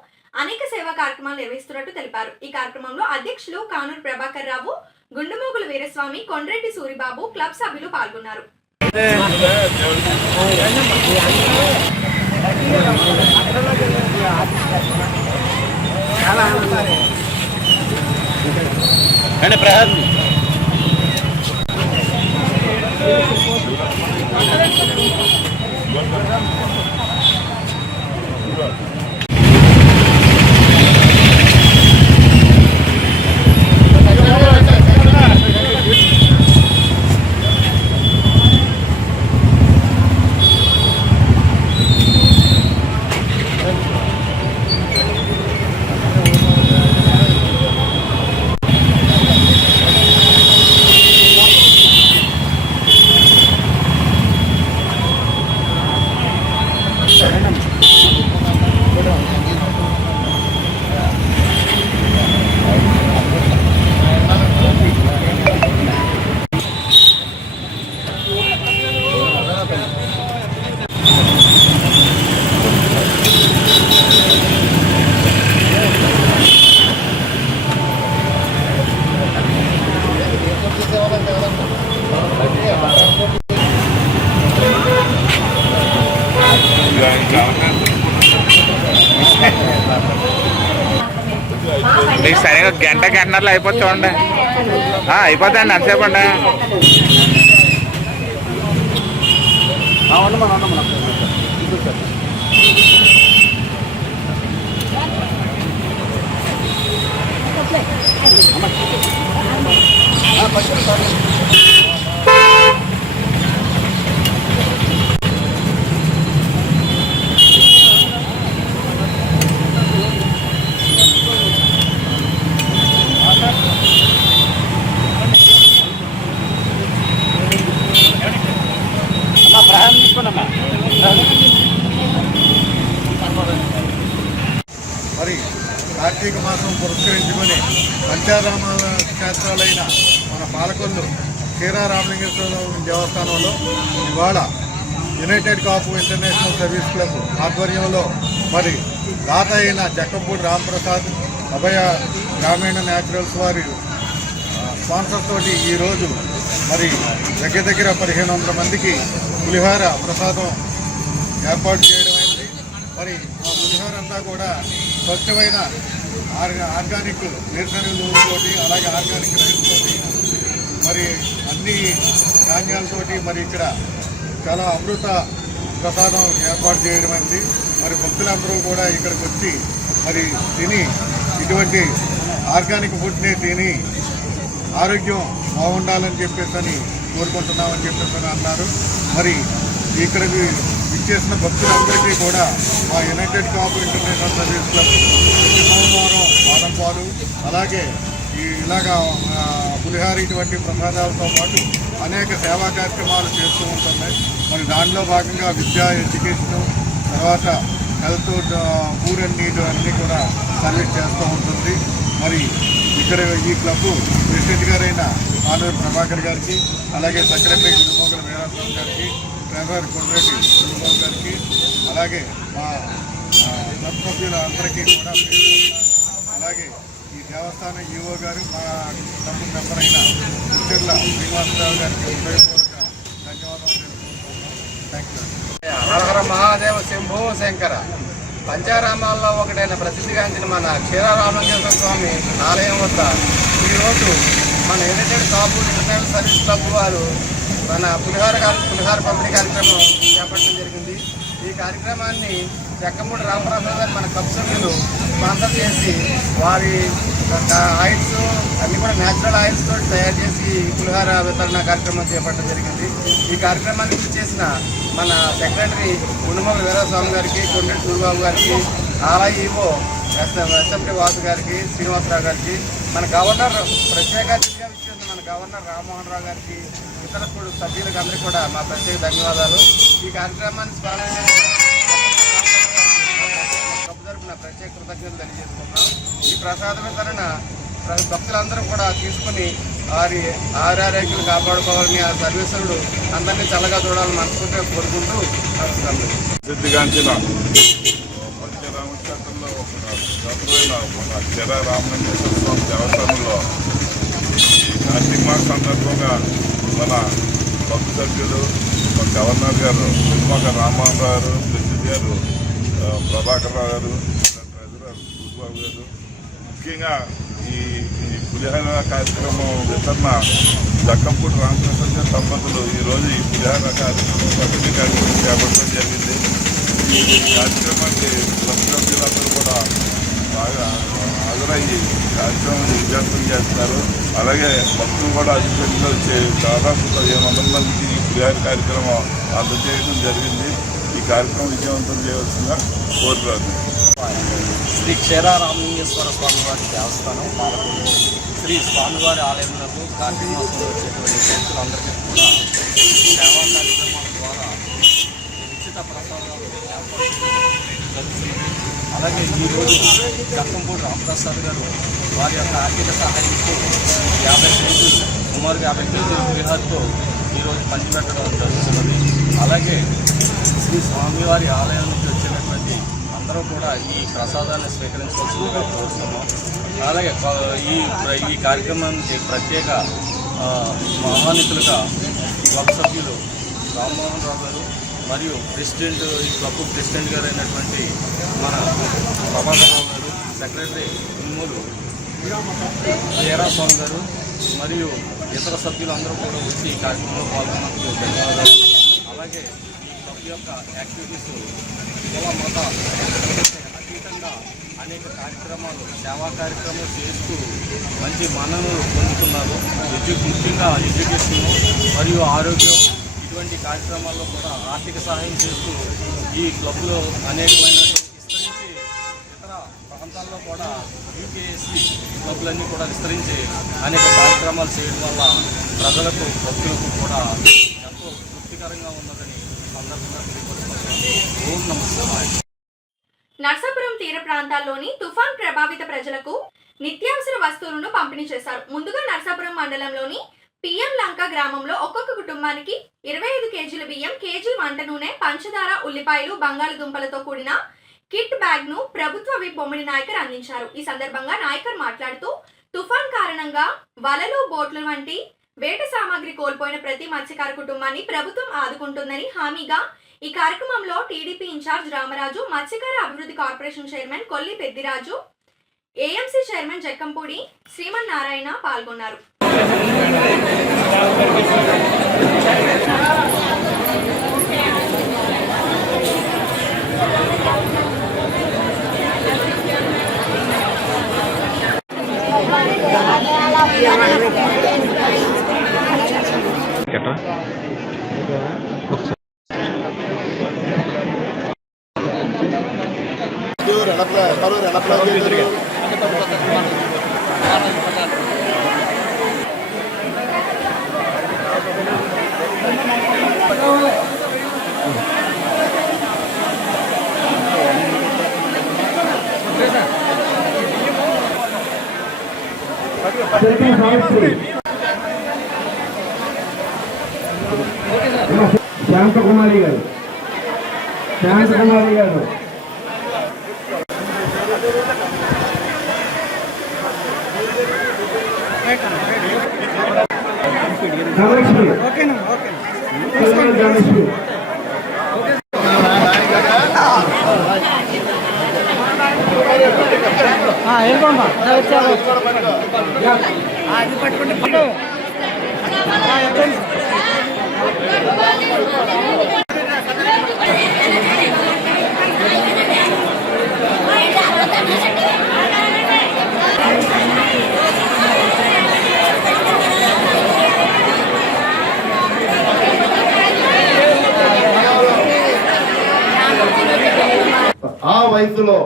అనేక సేవా కార్యక్రమాలు నిర్వహిస్తున్నట్టు తెలిపారు. ఈ కార్యక్రమంలో అధ్యక్షులు కానూరు ప్రభాకర్ రావు, గుండుమోగుల వీరస్వామి, కొండ్రెడ్డి సూరిబాబు, క్లబ్ సభ్యులు పాల్గొన్నారు. మీకు సరిగా గంటన్నరలో అయిపోతుంది చూడండి. అయిపోతాయండి ఎంతసేపు అండి. మరి కార్తీక మాసం పురస్కరించుకొని పంచారామాల క్షేత్రాలైన మన పాలకొల్లు క్షీరారామలింగేశ్వర దేవస్థానంలో ఇవాళ United Kapu international service club ఆధ్వర్యంలో మరి దాత అయిన జక్కంపూడి రాంప్రసాద్ అభయ గ్రామీణ న్యాచురల్స్ వారి స్పాన్సర్ తోటి ఈరోజు మరి దగ్గర 1500 మందికి పులిహోర ప్రసాదం ఏర్పాటు చేయడం అయింది. మరి ఆ పులిహోర అంతా కూడా స్వచ్ఛమైన ఆర్గానిక్ నేర్సరీ నూనెతోటి, అలాగే ఆర్గానిక్ రైస్తోటి, మరి అన్ని ధాన్యాలతోటి మరి ఇక్కడ చాలా అమృత ప్రసాదం ఏర్పాటు చేయడం అయింది. మరి భక్తులందరూ కూడా ఇక్కడికి వచ్చి మరి తిని ఇటువంటి ఆర్గానిక్ ఫుడ్ని తిని ఆరోగ్యం బాగుండాలని చెప్పేసి కోరుకుంటున్నామని చెప్పేసి అన్నారు. మరి ఇక్కడికి ఇచ్చేసిన భక్తులందరికీ కూడా మా United Kapu international service club ప్రతి సోమవారం బాదం పాలు, అలాగే ఇలాగా పులిహార ఇటువంటి ప్రసాదాలతో పాటు అనేక సేవా కార్యక్రమాలు చేస్తూ ఉంటున్నాయి. మరి దానిలో భాగంగా విద్యా, ఎడ్యుకేషను, తర్వాత హెల్త్, ఫుడ్ అండ్ నీట్ అన్నీ కూడా సర్వీస్ చేస్తూ ఉంటుంది. మరి ఇక్కడ ఈ క్లబ్ ప్రెసిడెంట్ గారైన ఆనూరు ప్రభాకర్ గారికి, అలాగే సెక్రటరీ గురుమోగల వీరాస్వామి గారికి, ట్రెజరర్ కొండ్రెడ్డి గురుమోగల్ గారికి, అలాగే మా క్లబ్ సభ్యులందరికీ కూడా, అలాగే ఈ దేవస్థానం ఈఓ గారు, మా క్లబ్ మెంబర్ అయిన ముచ్చర్ల శ్రీనివాసరావు గారికి హృదయపూర్వక ధన్యవాదాలు తెలుపుకుంటున్నాను. Thank you. హరహర మహాదేవ శంభో శంకర. పంచారామాల్లో ఒకటైన ప్రసిద్ధిగాంచిన మన క్షీరారామలింగేశ్వర స్వామి ఆలయం వద్ద ఈరోజు మన united Kapu international service club వారు మన పులిహార పంపిణీ కార్యక్రమం చేపట్టడం జరిగింది. ఈ కార్యక్రమాన్ని జక్కంపూడి రామప్రసాద్ గారు మన క్లబ్ సభ్యులు స్పాన్సర్ చేసి వారి ఆయిల్స్ అన్నీ కూడా న్యాచురల్ ఆయిల్స్ తోటి తయారు చేసి పులిహార వితరణ కార్యక్రమం చేపట్టడం జరిగింది. ఈ కార్యక్రమాన్ని కృషి చేసిన మన సెక్రటరీ గుండుమోగ వీరాస్వామి గారికి, కొండ్రెడ్డి సూరిబాబు గారికి, ఆలయ ఈవో ఎస్ఎండి వాసు గారికి, శ్రీనివాసరావు గారికి, మన గవర్నర్ ప్రత్యేక అతిథిగా ఇచ్చేసిన మన గవర్నర్ రామ్మోహన్ రావు గారికి, ఇతర సభ్యులకు అందరికీ కూడా మా ప్రత్యేక ధన్యవాదాలు. ఈ కార్యక్రమాన్ని తరపున ప్రత్యేక కృతజ్ఞతలు తెలియజేసుకుంటున్నాం. ఈ ప్రసాద వితరణ భక్తులందరూ కూడా తీసుకుని వారి ఆరోగ్యాలు కాపాడుకోవాలని ఆ సర్వీసులు అందరినీ చల్లగా చూడాలని మనస్ఫూర్తిగా కోరుకుంటూ నమస్కారం. ప్రసిద్ధిగాంచిన పంచరామక్షేత్రంలో మన క్షీరారామలింగేశ్వర స్వామి దేవస్థానంలో ఈ కార్తీక మాస సందర్భంగా మన భక్తు సభ్యులు, మన గవర్నర్ గారు గురుమోగ రామ్మోహన్ గారు, ప్రెసిడెంట్ గారు ప్రభాకర్ రావు గారు, ట్రెజరర్ సూరిబాబు గారు, ముఖ్యంగా ఈ పులిహార కార్యక్రమం వితరణ జక్కంపూడి రామప్రసాద్ గారి దంపతులు ఈరోజు ఈ పులిహార కార్యక్రమం చేపట్టడం జరిగింది. ఈ కార్యక్రమానికి క్లబ్ సభ్యులందరూ కూడా బాగా హాజరయ్యి కార్యక్రమం విజయవంతం చేస్తారు. అలాగే భక్తులు కూడా అధికంగా వచ్చే దాదాపు 1500 మందికి ఈ పులిహార కార్యక్రమం అందజేయడం జరిగింది. ఈ కార్యక్రమం విజయవంతం చేయవలసిందిగా కోరుతున్నాను. శ్రీ క్షీరారామలింగేశ్వర స్వామివారి దేవస్థానం పాలకొల్లు శ్రీ స్వామివారి ఆలయంలో కార్తీక మాసంలో వచ్చేటువంటి భక్తులందరికీ కూడా సేవా కార్యక్రమాల ద్వారా ఉచిత ప్రసాదాలు ఏర్పాటు జరుగుతుంది. అలాగే ఈరోజు జక్కంపూడి రామప్రసాద్ గారు వారి యొక్క ఆర్థిక సహాయంతో 50 కేజీలు, సుమారు 50 కేజీల పులిహారతో ఈరోజు పంచిపెట్టడం జరుగుతున్నది. అలాగే శ్రీ స్వామివారి ఆలయం నుంచి వచ్చినటువంటి అందరూ కూడా ఈ ప్రసాదాన్ని స్వీకరించవలసిందిగా కోరుతున్నాం. అలాగే ఈ కార్యక్రమానికి ప్రత్యేక ఆహ్వానితులుగా క్లబ్ సభ్యులు రామ్మోహన్ రావు గారు మరియు ప్రెసిడెంట్, ఈ క్లబ్ ప్రెసిడెంట్ గారు అయినటువంటి మన ప్రభాకర్ రావు గారు, సెక్రటరీ గుమ్మూరు చేరా స్వామి గారు మరియు ఇతర సభ్యులందరూ కూడా వచ్చి ఈ కార్యక్రమంలో పాల్గొన్నందుకు ధన్యవాదాలు. అలాగే ఈ క్లబ్ యొక్క యాక్టివిటీస్ కుల మత అతీతంగా అనేక కార్యక్రమాలు సేవా కార్యక్రమాలు చేస్తూ మంచి మన్ననలు పొందుతున్నారు. ముఖ్యంగా ఎడ్యుకేషన్ మరియు ఆరోగ్యం ఇటువంటి కార్యక్రమాల్లో కూడా ఆర్థిక సహాయం చేస్తూ ఈ క్లబ్లో అనేకమైన విస్తరించి ఇతర ప్రాంతాల్లో కూడా యూకేఎస్సీ క్లబ్లన్నీ కూడా విస్తరించి అనేక కార్యక్రమాలు చేయడం వల్ల ప్రజలకు భక్తులకు కూడా ఎంతో తృప్తికరంగా ఉన్నదని సందర్భంగా తెలియపరుస్తున్నాను. ఓం నమః శివాయ. నర్సాపురం తీర ప్రాంతాల్లోని తుఫాన్ ప్రభావిత ప్రజలకు నిత్యావసర వస్తువులను పంపిణీ చేశారు. ముందుగా నర్సాపురం మండలంలోని పిఎం లంక గ్రామంలో ఒక్కొక్క కుటుంబానికి 25 కేజీల బియ్యం, కేజీ వంట నూనె, పంచదార, ఉల్లిపాయలు, బంగాళదుంపలతో కూడిన కిట్ బ్యాగ్ ను ప్రభుత్వ విప్ బొమ్మిడి నాయకర్ అందించారు. ఈ సందర్భంగా నాయకర్ మాట్లాడుతూ తుఫాన్ కారణంగా వలలు, బోట్లు వంటి వేట సామాగ్రి కోల్పోయిన ప్రతి మత్స్యకార కుటుంబాన్ని ప్రభుత్వం ఆదుకుంటుందని హామీగా ఈ కార్యక్రమంలో టీడీపీ ఇన్ఛార్జ్ రామరాజు, మత్స్యకార అభివృద్ధి corporation chairman Kolli Peddiraju, AMC chairman Jakkampudi Srimannarayana పాల్గొన్నారు. శాంతకుమారి గారు ఆ వయసులో,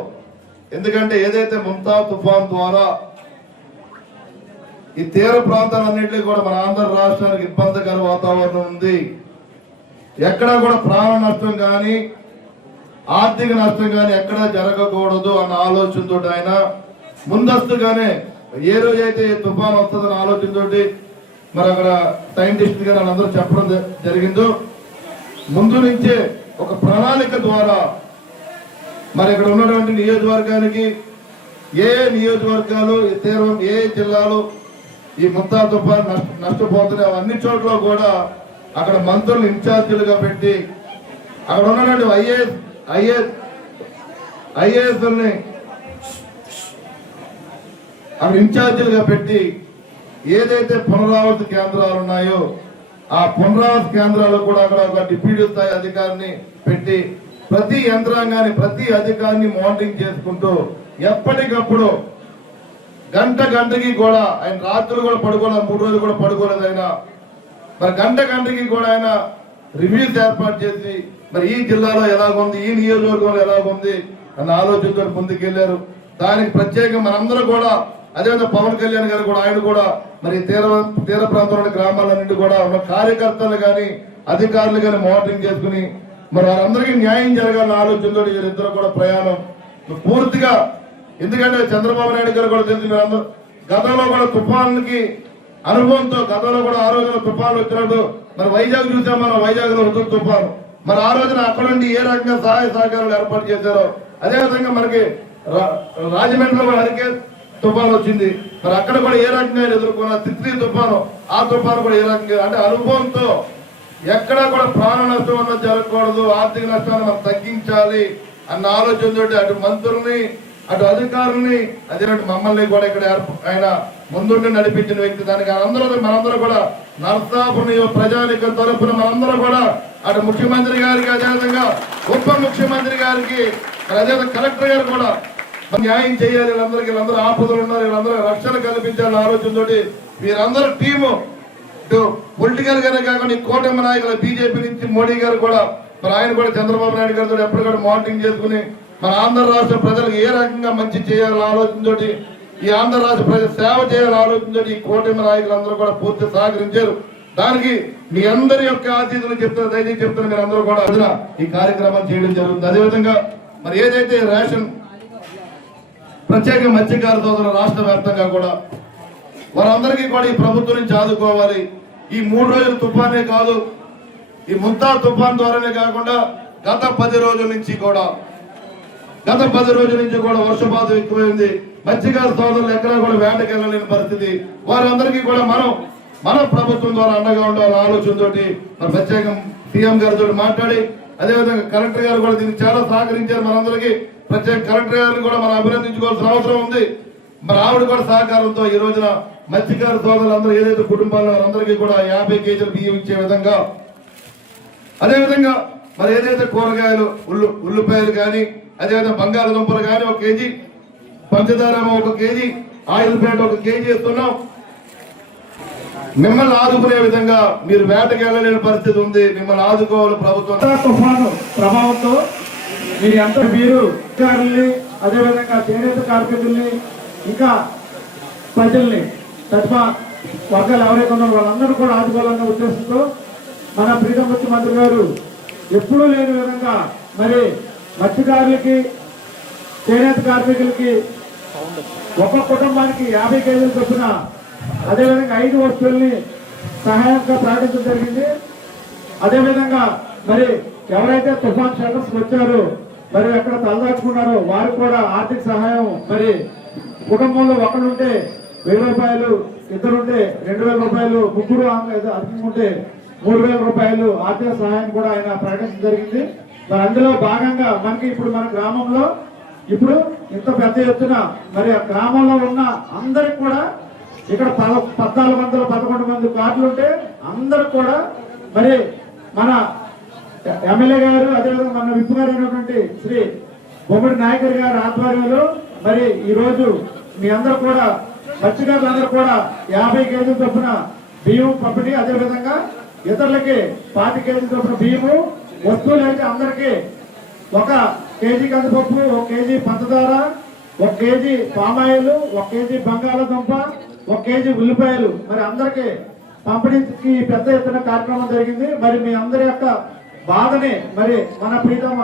ఎందుకంటే ఏదైతే ముంతా తుఫాన్ ద్వారా ఈ తీర ప్రాంతాలన్నింటినీ కూడా మన ఆంధ్ర రాష్ట్రానికి ఇబ్బందికర వాతావరణం ఉంది. ఎక్కడా కూడా ప్రాణ నష్టం కానీ ఆర్థిక నష్టం కానీ ఎక్కడా జరగకూడదు అన్న ఆలోచనతో ఆయన ముందస్తుగానే ఏ రోజైతే తుఫాన్ వస్తుందన్న ఆలోచనతో మరి అక్కడ సైంటిస్ట్ గారు వాళ్ళందరూ చెప్పడం జరిగిందో ముందు నుంచే ఒక ప్రణాళిక ద్వారా మరి ఇక్కడ ఉన్నటువంటి నియోజకవర్గానికి ఏ నియోజకవర్గాలు తీవ్రం ఏ జిల్లాలు ఈ ముంతా తుఫాన్ నష్టపోతున్నాయి అవన్నీ చోట్ల కూడా అక్కడ మంత్రులు ఇన్ఛార్జీలుగా పెట్టి అక్కడ ఉన్నటువంటి ఐఏఎస్ని అక్కడ ఇన్ఛార్జీలుగా పెట్టి ఏదైతే పునరావృతి కేంద్రాలు ఉన్నాయో ఆ పునరావృతి కేంద్రాలు కూడా అక్కడ ఒక డిప్యూటీ స్థాయి అధికారిని పెట్టి ప్రతి యంత్రాంగాన్ని ప్రతి అధికారిని మానిటరింగ్ చేసుకుంటూ ఎప్పటికప్పుడు గంటకి కూడా ఆయన రాత్రులు కూడా పడుకోలేదు, 3 రోజులు కూడా పడుకోలేదు ఆయన. మరి గంటకి కూడా ఆయన రివ్యూస్ ఏర్పాటు చేసి మరి ఈ జిల్లాలో ఎలాగుంది, ఈ నియోజకవర్గంలో ఎలాగుంది అన్న ఆలోచనతో ముందుకెళ్లారు. దానికి ప్రత్యేకంగా మనందరూ కూడా అదేవిధంగా పవన్ కళ్యాణ్ గారు కూడా ఆయన కూడా మరి తీర ప్రాంతంలోని గ్రామాల నుండి కూడా ఉన్న కార్యకర్తలు కానీ అధికారులు కానీ మానిటరింగ్ చేసుకుని మరి వారందరికీ న్యాయం జరగాలన్న ఆలోచనతో వీరిద్దరు కూడా ప్రయాణం పూర్తిగా. ఎందుకంటే చంద్రబాబు నాయుడు గారు కూడా తెలిసి మీరందరూ గతంలో కూడా తుఫాన్కి అనుభవంతో గతంలో కూడా ఆ రోజున తుఫాను వచ్చినట్టు మరి వైజాగ్ చూసాం మనం, వైజాగ్ లో ఉంటుంది తుఫాను. మరి ఆ రోజున అక్కడ నుండి ఏ రకంగా సహాయ సహకారాలు ఏర్పాటు చేశారో అదేవిధంగా మనకి రాజమండ్రిలో కూడా హరికేన్ తుఫాను వచ్చింది. మరి అక్కడ కూడా ఏ రకంగా ఎదుర్కొన్న తిత్లీ తుఫాను, ఆ తుఫాను కూడా ఏ రకంగా అంటే అనుభవంతో ఎక్కడా కూడా ప్రాణ నష్టం అన్నది జరగకూడదు, ఆర్థిక నష్టాన్ని మనం తగ్గించాలి అన్న ఆలోచనతో అటు మంత్రుల్ని అటు అధికారుల్ని అదే మమ్మల్ని కూడా ఇక్కడ ఆయన ముందుండి నడిపించిన వ్యక్తి. దానికి మనందరూ కూడా నర్సాపురం ప్రజానిక తరఫున మనందరూ కూడా అటు ముఖ్యమంత్రి గారికి, అదేవిధంగా ఉప ముఖ్యమంత్రి గారికి, అదేవిధంగా కలెక్టర్ గారు కూడా న్యాయం చేయాలి. వీళ్ళందరూ ఆపదలు ఉన్నారు, వీళ్ళందరూ రక్షణ కల్పించాలని ఆలోచనతో వీరందరూ టీము ఇటు పొలిటికల్ గానే కాకుండా ఈ కూటమి నాయకులు బీజేపీ నుంచి మోడీ గారు కూడా మరి ఆయన కూడా చంద్రబాబు నాయుడు గారితో ఎప్పటికప్పుడు మానిటరింగ్ చేసుకుని మన ఆంధ్ర రాష్ట్ర ప్రజలకు ఏ రకంగా మంచి చేయాలని ఆలోచనతో, ఈ ఆంధ్ర రాష్ట్ర ప్రజల సేవ చేయాలని ఆలోచనతో ఈ కూటమి నాయకులందరూ కూడా పూర్తి సహకరించారు. దానికి మీ అందరి యొక్క ఆశీస్సులు చెప్తారు, దయచేసి చెప్తారు మీరు అందరూ కూడా ఈ కార్యక్రమం చేయడం జరుగుతుంది. అదేవిధంగా మరి ఏదైతే రేషన్ ప్రత్యేక మత్స్యకార సోదరులు రాష్ట్ర వ్యాప్తంగా కూడా వారందరికీ కూడా ఈ ప్రభుత్వం నుంచి ఆదుకోవాలి. ఈ 3 రోజుల తుఫానే కాదు, ఈ ముంతా తుఫాన్ ద్వారానే కాకుండా గత 10 రోజుల నుంచి కూడా వర్షపాతం ఎక్కువైంది. మత్స్యకార సోదరులు ఎక్కడా కూడా వేటకి వెళ్ళలేని పరిస్థితి. వారందరికీ కూడా మన ప్రభుత్వం ద్వారా అండగా ఉండాలని ఆలోచనతో మరి ప్రత్యేకం సీఎం గారితో మాట్లాడి, అదేవిధంగా కలెక్టర్ గారు కూడా దీనికి చాలా సహకరించారు. మనందరికీ ప్రత్యేక కలెక్టర్ గారిని కూడా మనం అభినందించుకోవాల్సిన అవసరం ఉంది. మరి ఆవిడ కూడా సహకారంతో ఈ రోజున మత్స్యకార సోదరులందరూ ఏదైతే కుటుంబాల్లో అందరికీ కూడా 50 కేజీల బియ్యం ఇచ్చే విధంగా, అదేవిధంగా మరి ఏదైతే కూరగాయలు ఉల్లిపాయలు కానీ, అదేవిధంగా బంగాళదుంపలు కానీ 1 కేజీ, పంచదార 1 కేజీ, ఆయిల్ ప్యాకెట్ 1 కేజీ ఇస్తున్నాం. మిమ్మల్ని ఆదుకునే విధంగా మీరు వేటకి వెళ్ళలేని పరిస్థితి ఉంది, మిమ్మల్ని ఆదుకోవాలి ప్రభుత్వం. తుఫాను ప్రభావంతో మీరు అధికారుల్ని, అదేవిధంగా చేనేత కార్మికుల్ని, ఇంకా ప్రజల్ని, తత్వ వర్గాలు ఎవరైతే ఉన్నారో వాళ్ళందరూ కూడా ఆదుకోవాలన్న ఉద్దేశంతో మన ప్రీతం ముఖ్యమంత్రి గారు ఎప్పుడూ లేని విధంగా మరి మత్స్యకారులకి, చేనేత కార్మికులకి ఒక్కొక్క కుటుంబానికి 50 కేజీలు చొప్పున, అదేవిధంగా 5 వస్తువుల్ని సహాయంగా ప్రకటించడం జరిగింది. అదేవిధంగా మరి ఎవరైతే తుఫాన్ షెల్టర్స్ వచ్చారో మరి ఎక్కడ తలదాచుకున్నారో వారికి కూడా ఆర్థిక సహాయం, మరి కుటుంబంలో ఒకరుంటే 1000 రూపాయలు, ఇద్దరుంటే 2000 రూపాయలు, ముగ్గురు అధికంగా 3000 రూపాయలు ఆర్థిక సహాయం కూడా ఆయన ప్రకటించడం జరిగింది. మరి అందులో భాగంగా మనకి ఇప్పుడు మన గ్రామంలో ఇప్పుడు ఇంత పెద్ద ఎత్తున మరి ఆ గ్రామంలో ఉన్న అందరికి కూడా ఇక్కడ 1411 మంది కార్డులు ఉంటే అందరు కూడా మరి మన ఎమ్మెల్యే గారు, అదేవిధంగా మన విప్ గారు అయినటువంటి శ్రీ బొమ్మడి నాయకర్ గారి ఆధ్వర్యంలో మరి ఈ రోజు మీ అందరూ కూడా మత్స్యకారులందరూ కూడా 50 కేజీల చొప్పున బియ్యం పంపిణీ, అదేవిధంగా ఇతరులకి 25 కేజీల చొప్పున బియ్యము, వస్తువులు అయితే అందరికీ 1 కేజీ కందిపప్పు, 1 కేజీ పంచదార, 1 కేజీ పామాయిల్, 1 కేజీ బంగాళదుంప, 1 కేజీ ఉల్లిపాయలు మరి అందరికీ పంపిణీకి పెద్ద ఎత్తున కార్యక్రమం జరిగింది. మరి మీ అందరి యొక్క బాధని మరి మన ప్రీతమ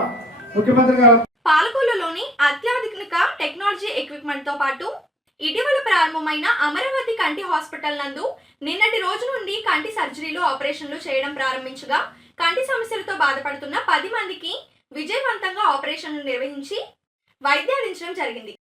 ముఖ్యమంత్రి గారు పాలకొల్లులోని అత్యాధునిక టెక్నాలజీ ఎక్విప్మెంట్ తో పాటు ఇటీవల ప్రారంభమైన అమరావతి కంటి హాస్పిటల్ నందు నిన్నటి రోజు నుండి కంటి సర్జరీలు, ఆపరేషన్లు చేయడం ప్రారంభించగా కంటి సమస్యలతో బాధపడుతున్న 10 మందికి విజయవంతంగా ఆపరేషన్లు నిర్వహించి వైద్యం అందించడం జరిగింది.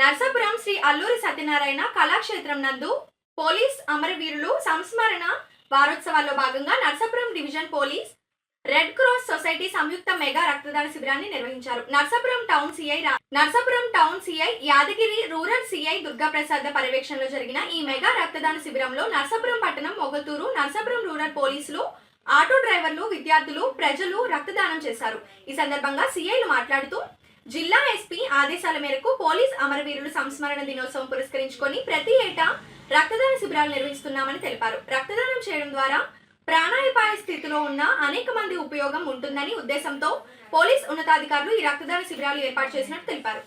నర్సాపురం శ్రీ అల్లూరి సత్యనారాయణ కళాక్షేత్రం నందు పోలీస్ అమరవీరులు సంస్మరణ వారోత్సవాల్లో భాగంగా Narsapuram division police red cross society సంయుక్త మెగా రక్తదాన శిబిరాన్ని నిర్వహించారు. Narsapuram town CI Yadagiri, rural CI Durgaprasad పర్యవేక్షణలో జరిగిన ఈ మెగా రక్తదాన శిబిరంలో నర్సాపురం పట్టణం, మొగతూరు, నర్సాపురం రూరల్ పోలీసులు, ఆటో డ్రైవర్లు, విద్యార్థులు, ప్రజలు రక్తదానం చేశారు. ఈ సందర్భంగా సిఐలు మాట్లాడుతూ జిల్లా ఎస్పీ ఆదేశాల మేరకు పోలీస్ అమరవీరులు సంస్మరణ దినోత్సవం పురస్కరించుకొని ప్రతి ఏటా రక్తదాన శిబిరాలు నిర్వహిస్తున్నామని తెలిపారు. రక్తదానం చేయడం ద్వారా ప్రాణాపాయ స్థితిలో ఉన్న అనేక మంది ఉపయోగం ఉంటుందని ఉద్దేశంతో పోలీస్ ఉన్నతాధికారులు ఈ రక్తదాన శిబిరాలు ఏర్పాటు చేసినట్టు తెలిపారు.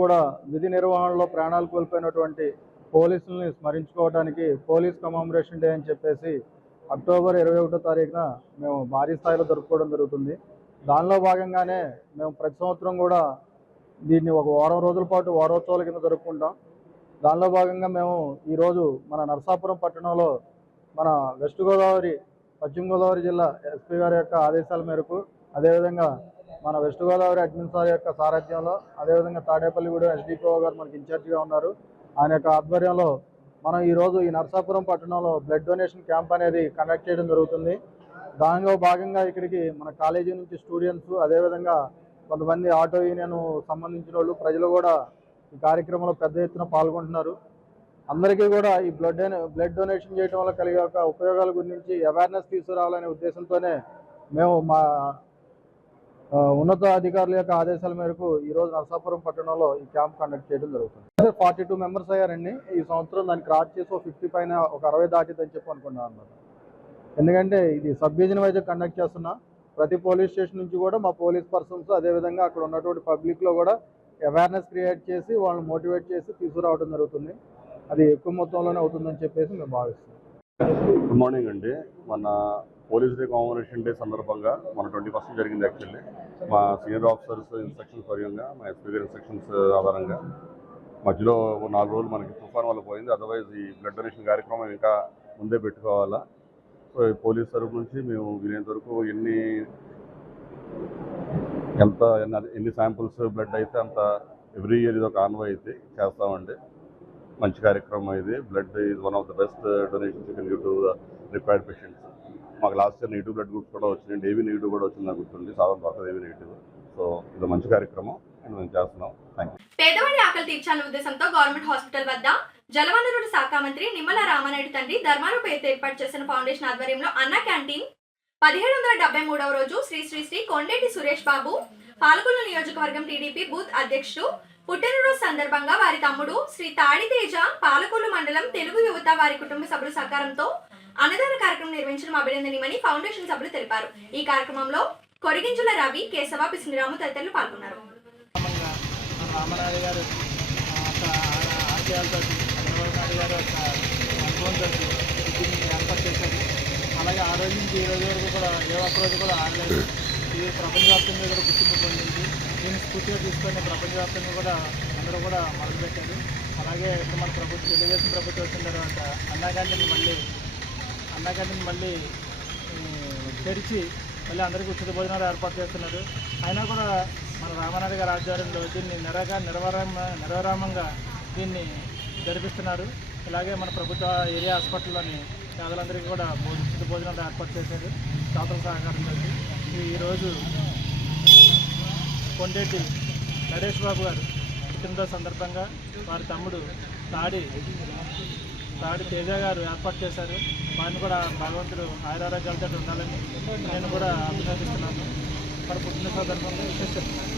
కూడా విధి నిర్వహణలో ప్రాణాలు కోల్పోయినటువంటి పోలీసుల్ని స్మరించుకోవడానికి పోలీస్ కమామరేషన్ డే అని చెప్పేసి అక్టోబర్ 21వ తారీఖున మేము భారీ స్థాయిలో జరుపుకోవడం జరుగుతుంది. దానిలో భాగంగానే మేము ప్రతి సంవత్సరం కూడా దీన్ని ఒక వారం రోజుల పాటు వారోత్సవాల కింద జరుపుకుంటాం. దానిలో భాగంగా మేము ఈరోజు మన నరసాపురం పట్టణంలో మన వెస్ట్ గోదావరి, పశ్చిమ గోదావరి జిల్లా ఎస్పీ గారి యొక్క ఆదేశాల మేరకు, అదేవిధంగా మన వెస్ట్ గోదావరి అడ్మిన్ సార్ యొక్క సారథ్యంలో, అదేవిధంగా తాడేపల్లిగూడెం ఎస్డిపిఓ గారు మనకి ఇన్ఛార్జిగా ఉన్నారు, ఆయన యొక్క ఆధ్వర్యంలో మనం ఈరోజు ఈ నరసాపురం పట్టణంలో బ్లడ్ డొనేషన్ క్యాంప్ అనేది కండక్ట్ చేయడం జరుగుతుంది. దానిలో భాగంగా ఇక్కడికి మన కాలేజీ నుంచి స్టూడెంట్స్, అదేవిధంగా కొంతమంది ఆటో యూనియన్ సంబంధించిన వాళ్ళు, ప్రజలు కూడా ఈ కార్యక్రమంలో పెద్ద ఎత్తున పాల్గొంటున్నారు. అందరికీ కూడా ఈ బ్లడ్ డొనేషన్ చేయడం వల్ల కలిగే ఉపయోగాల గురించి అవేర్నెస్ తీసుకురావాలనే ఉద్దేశంతోనే మేము మా ఉన్నత అధికారుల యొక్క ఆదేశాల మేరకు ఈరోజు నరసాపురం పట్టణంలో ఈ క్యాంప్ కండక్ట్ చేయడం జరుగుతుంది. 42 మెంబర్స్ అయ్యారండి. ఈ సంవత్సరం దాన్ని క్రాస్ చేసి 50 పైన ఒక 60 దాటిద్దని చెప్పి అనుకున్నాం అన్నమాట. ఎందుకంటే ఇది సబ్ డివిజన్ వైజ్ కండక్ట్ చేస్తున్నా. ప్రతి పోలీస్ స్టేషన్ నుంచి కూడా మా పోలీస్ పర్సన్స్, అదేవిధంగా అక్కడ ఉన్నటువంటి పబ్లిక్లో కూడా అవేర్నెస్ క్రియేట్ చేసి వాళ్ళని మోటివేట్ చేసి తీసుకురావడం జరుగుతుంది. అది ఎక్కువ మొత్తంలోనే అవుతుందని చెప్పేసి మేము భావిస్తున్నాం. గుడ్ మార్నింగ్ అండి. మన పోలీస్ డే కామమరేషన్ డే సందర్భంగా మన 20% జరిగింది. యాక్చువల్లీ మా సీనియర్ ఆఫీసర్స్ ఇన్స్ట్రక్షన్స్ పరంగా, మా ఎస్పీ గారి ఇన్స్ట్రక్షన్స్ ఆధారంగా మధ్యలో 4 రోజులు మనకి తుఫాన్ వల్ల పోయింది. అదర్వైజ్ ఈ బ్లడ్ డొనేషన్ కార్యక్రమం ఇంకా ముందే పెట్టుకోవాలా. సో పోలీస్ తరఫు నుంచి మేము వీలైనంత వరకు ఎన్ని శాంపుల్స్ బ్లడ్ అయితే అంత ఎవ్రీ ఇయర్ ఇది ఒక ఆన్వై అయితే చేస్తామండి. మంచి కార్యక్రమం ఇది. Blood is one of the best donations you can give to the required patients. మాకు last year negative blood groups కూడా వచ్చినాయి. ఏవి నెగిటివ్ కూడా వచ్చింది నాకు గుర్తుంది. సాధారణ పడుతుంది ఏవి నెగిటివ్. సో ఇది మంచి కార్యక్రమం అండ్ మేము చేస్తున్నాం. Thank you. పేదవాడి ఆకలి తీర్చాలనే ఉద్దేశంతో గవర్నమెంట్ హాస్పిటల్ వద్ద జలవనరుల శాఖ మంత్రి నిమ్మల రామానాయుడు తండ్రి ధర్మారూప ఏర్పాటు చేసిన ఫౌండేషన్ ఆధ్వర్యంలో అన్న క్యాంటీన్ 1773వ రోజు శ్రీ శ్రీ శ్రీ కొండేటి సురేష్ బాబు పాలకొల్లు నియోజకవర్గం టీడీపీ బూత్ అధ్యక్షుడు పుట్టినరోజు సందర్భంగా వారి తమ్ముడు శ్రీ తాడితేజ, పాలకొల్లు మండలం తెలుగు యువత వారి కుటుంబ సభ్యుల సహకారంతో అన్నదాన కార్యక్రమం నిర్వహించడం అభినందనీయమని ఫౌండేషన్ సభ్యులు తెలిపారు. ఈ కార్యక్రమంలో కొరిగింజుల రవి, కేశవ, పిసినిరాము తదితరులు పాల్గొన్నారు. రామనాయుడు గారు ఆశయాలతో చంద్రబాబు నాయుడు గారు అనుభవంతో దీన్ని ఏర్పాటు చేశారు. అలాగే ఆ రోజు నుంచి ఈ రోజు వరకు కూడా ఏ ఒక్క రోజు కూడా ఆడలేదు. ఇది ప్రపంచవ్యాప్తంగా కూడా గుర్తింపు పొందింది. దీన్ని స్ఫూర్తిగా తీసుకొని ప్రపంచవ్యాప్తంగా కూడా అందరూ కూడా మొదలుపెట్టారు. అలాగే ఇప్పుడు మన తెలుగుదేశం ప్రభుత్వం వచ్చిన తర్వాత అన్నా క్యాంటీన్ మళ్ళీ తెరిచి మళ్ళీ అందరికీ ఉచిత భోజనాలు ఏర్పాటు చేస్తున్నారు. అయినా కూడా మన రామానాయుడు గారి ఆధ్వర్యంలో దీన్ని నిర్విరామంగా దీన్ని జరిపిస్తున్నారు. ఇలాగే మన ప్రభుత్వ ఏరియా హాస్పిటల్లోని పేదలందరికీ కూడా ఉచిత భోజనాలు ఏర్పాటు చేశారు దాతల సహకారంతో. ఈరోజు కొండేటి నరేష్ బాబు గారు పుట్టినరోజు సందర్భంగా వారి తమ్ముడు తాడి తేజ గారు ఏర్పాటు చేశారు. వారిని కూడా భగవంతుడు ఆయురారోగ్యాలతో ఉండాలని నేను కూడా అభినందిస్తున్నాను. వారి పుట్టినరోజు సందర్భంగా విషయం చెప్తున్నాను.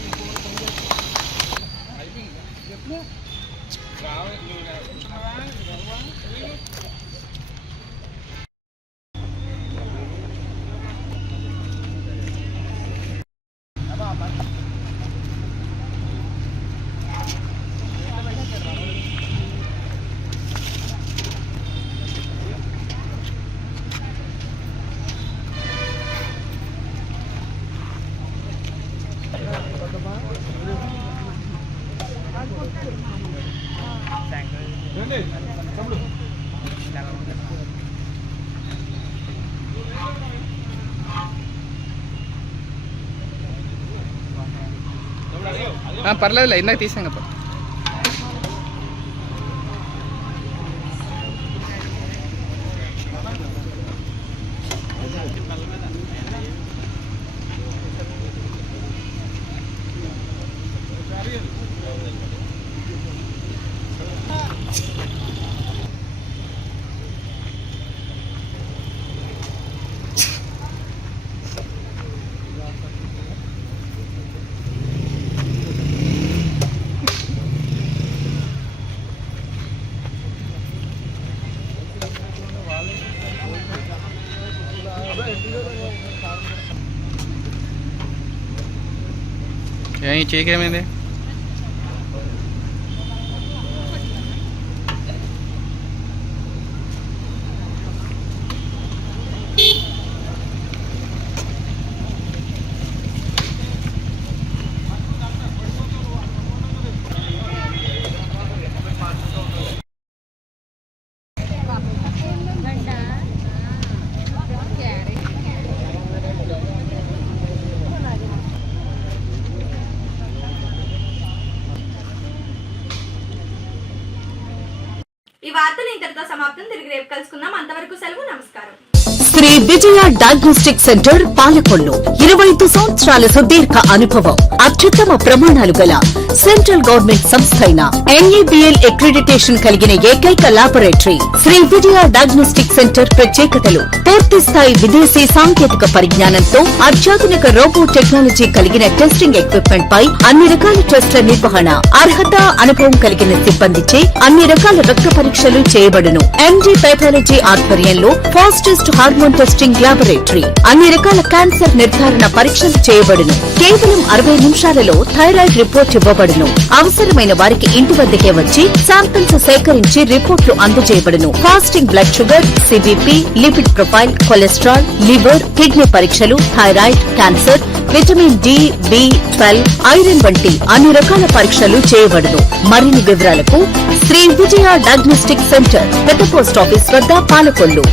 పర్లేదులే, ఇందాక తీసాం కదా. ఏం చేయకేమైంది? ఈ వార్తలు ఇంతటితో సమాప్తం. తిరిగి రేపు కలుసుకుందాం. అంతవరకు సెలవు. నమస్కారం. శ్రీ విజయ డయాగ్నోస్టిక్ సెంటర్ పాలకొల్లు 25 సంవత్సరాల సుదీర్ఘ అనుభవం, అత్యుత్తమ ప్రమాణాలు గల సెంట్రల్ గవర్నమెంట్ సంస్థ అయిన NABL అక్రిడిటేషన్ కలిగిన ఏకైక laboratory Shri Vijaya diagnostic centre ప్రత్యేకతలు: పూర్తి స్థాయి విదేశీ సాంకేతిక పరిజ్ఞానంతో అత్యాధునిక రోబో టెక్నాలజీ కలిగిన టెస్టింగ్ ఎక్విప్మెంట్ పై అన్ని రకాల టెస్టుల నిర్వహణ, అర్హత, అనుభవం కలిగిన సిబ్బందిచే అన్ని రకాల రక్త పరీక్షలు చేయబడును. MD పైథాలజీ ఆధ్వర్యంలో ఫాస్టెస్ట్ హార్మోన్ టెస్టింగ్ లాబొరేటరీ, అన్ని రకాల క్యాన్సర్ నిర్ధారణ పరీక్షలు చేయబడును. కేవలం 60 నిమిషాలలో థైరాయిడ్ రిపోర్ట్ ఇవ్వబడును. అవసరమైన వారికి ఇంటి వద్దకే వచ్చి శాంపిల్స్ సేకరించి రిపోర్ట్లు అందజేయబడును. Fasting blood sugar, CBP, lipid profile, cholesterol, liver, kidney పరీక్షలు, thyroid, cancer, vitamin D, B12, iron వంటి అన్ని రకాల పరీక్షలు చేయబడును. మరిన్ని వివరాలకు శ్రీ విజయ డయాగ్నోస్టిక్ సెంటర్, పెద్ద పోస్ట్ ఆఫీస్ వద్ద, పాలకొల్లు.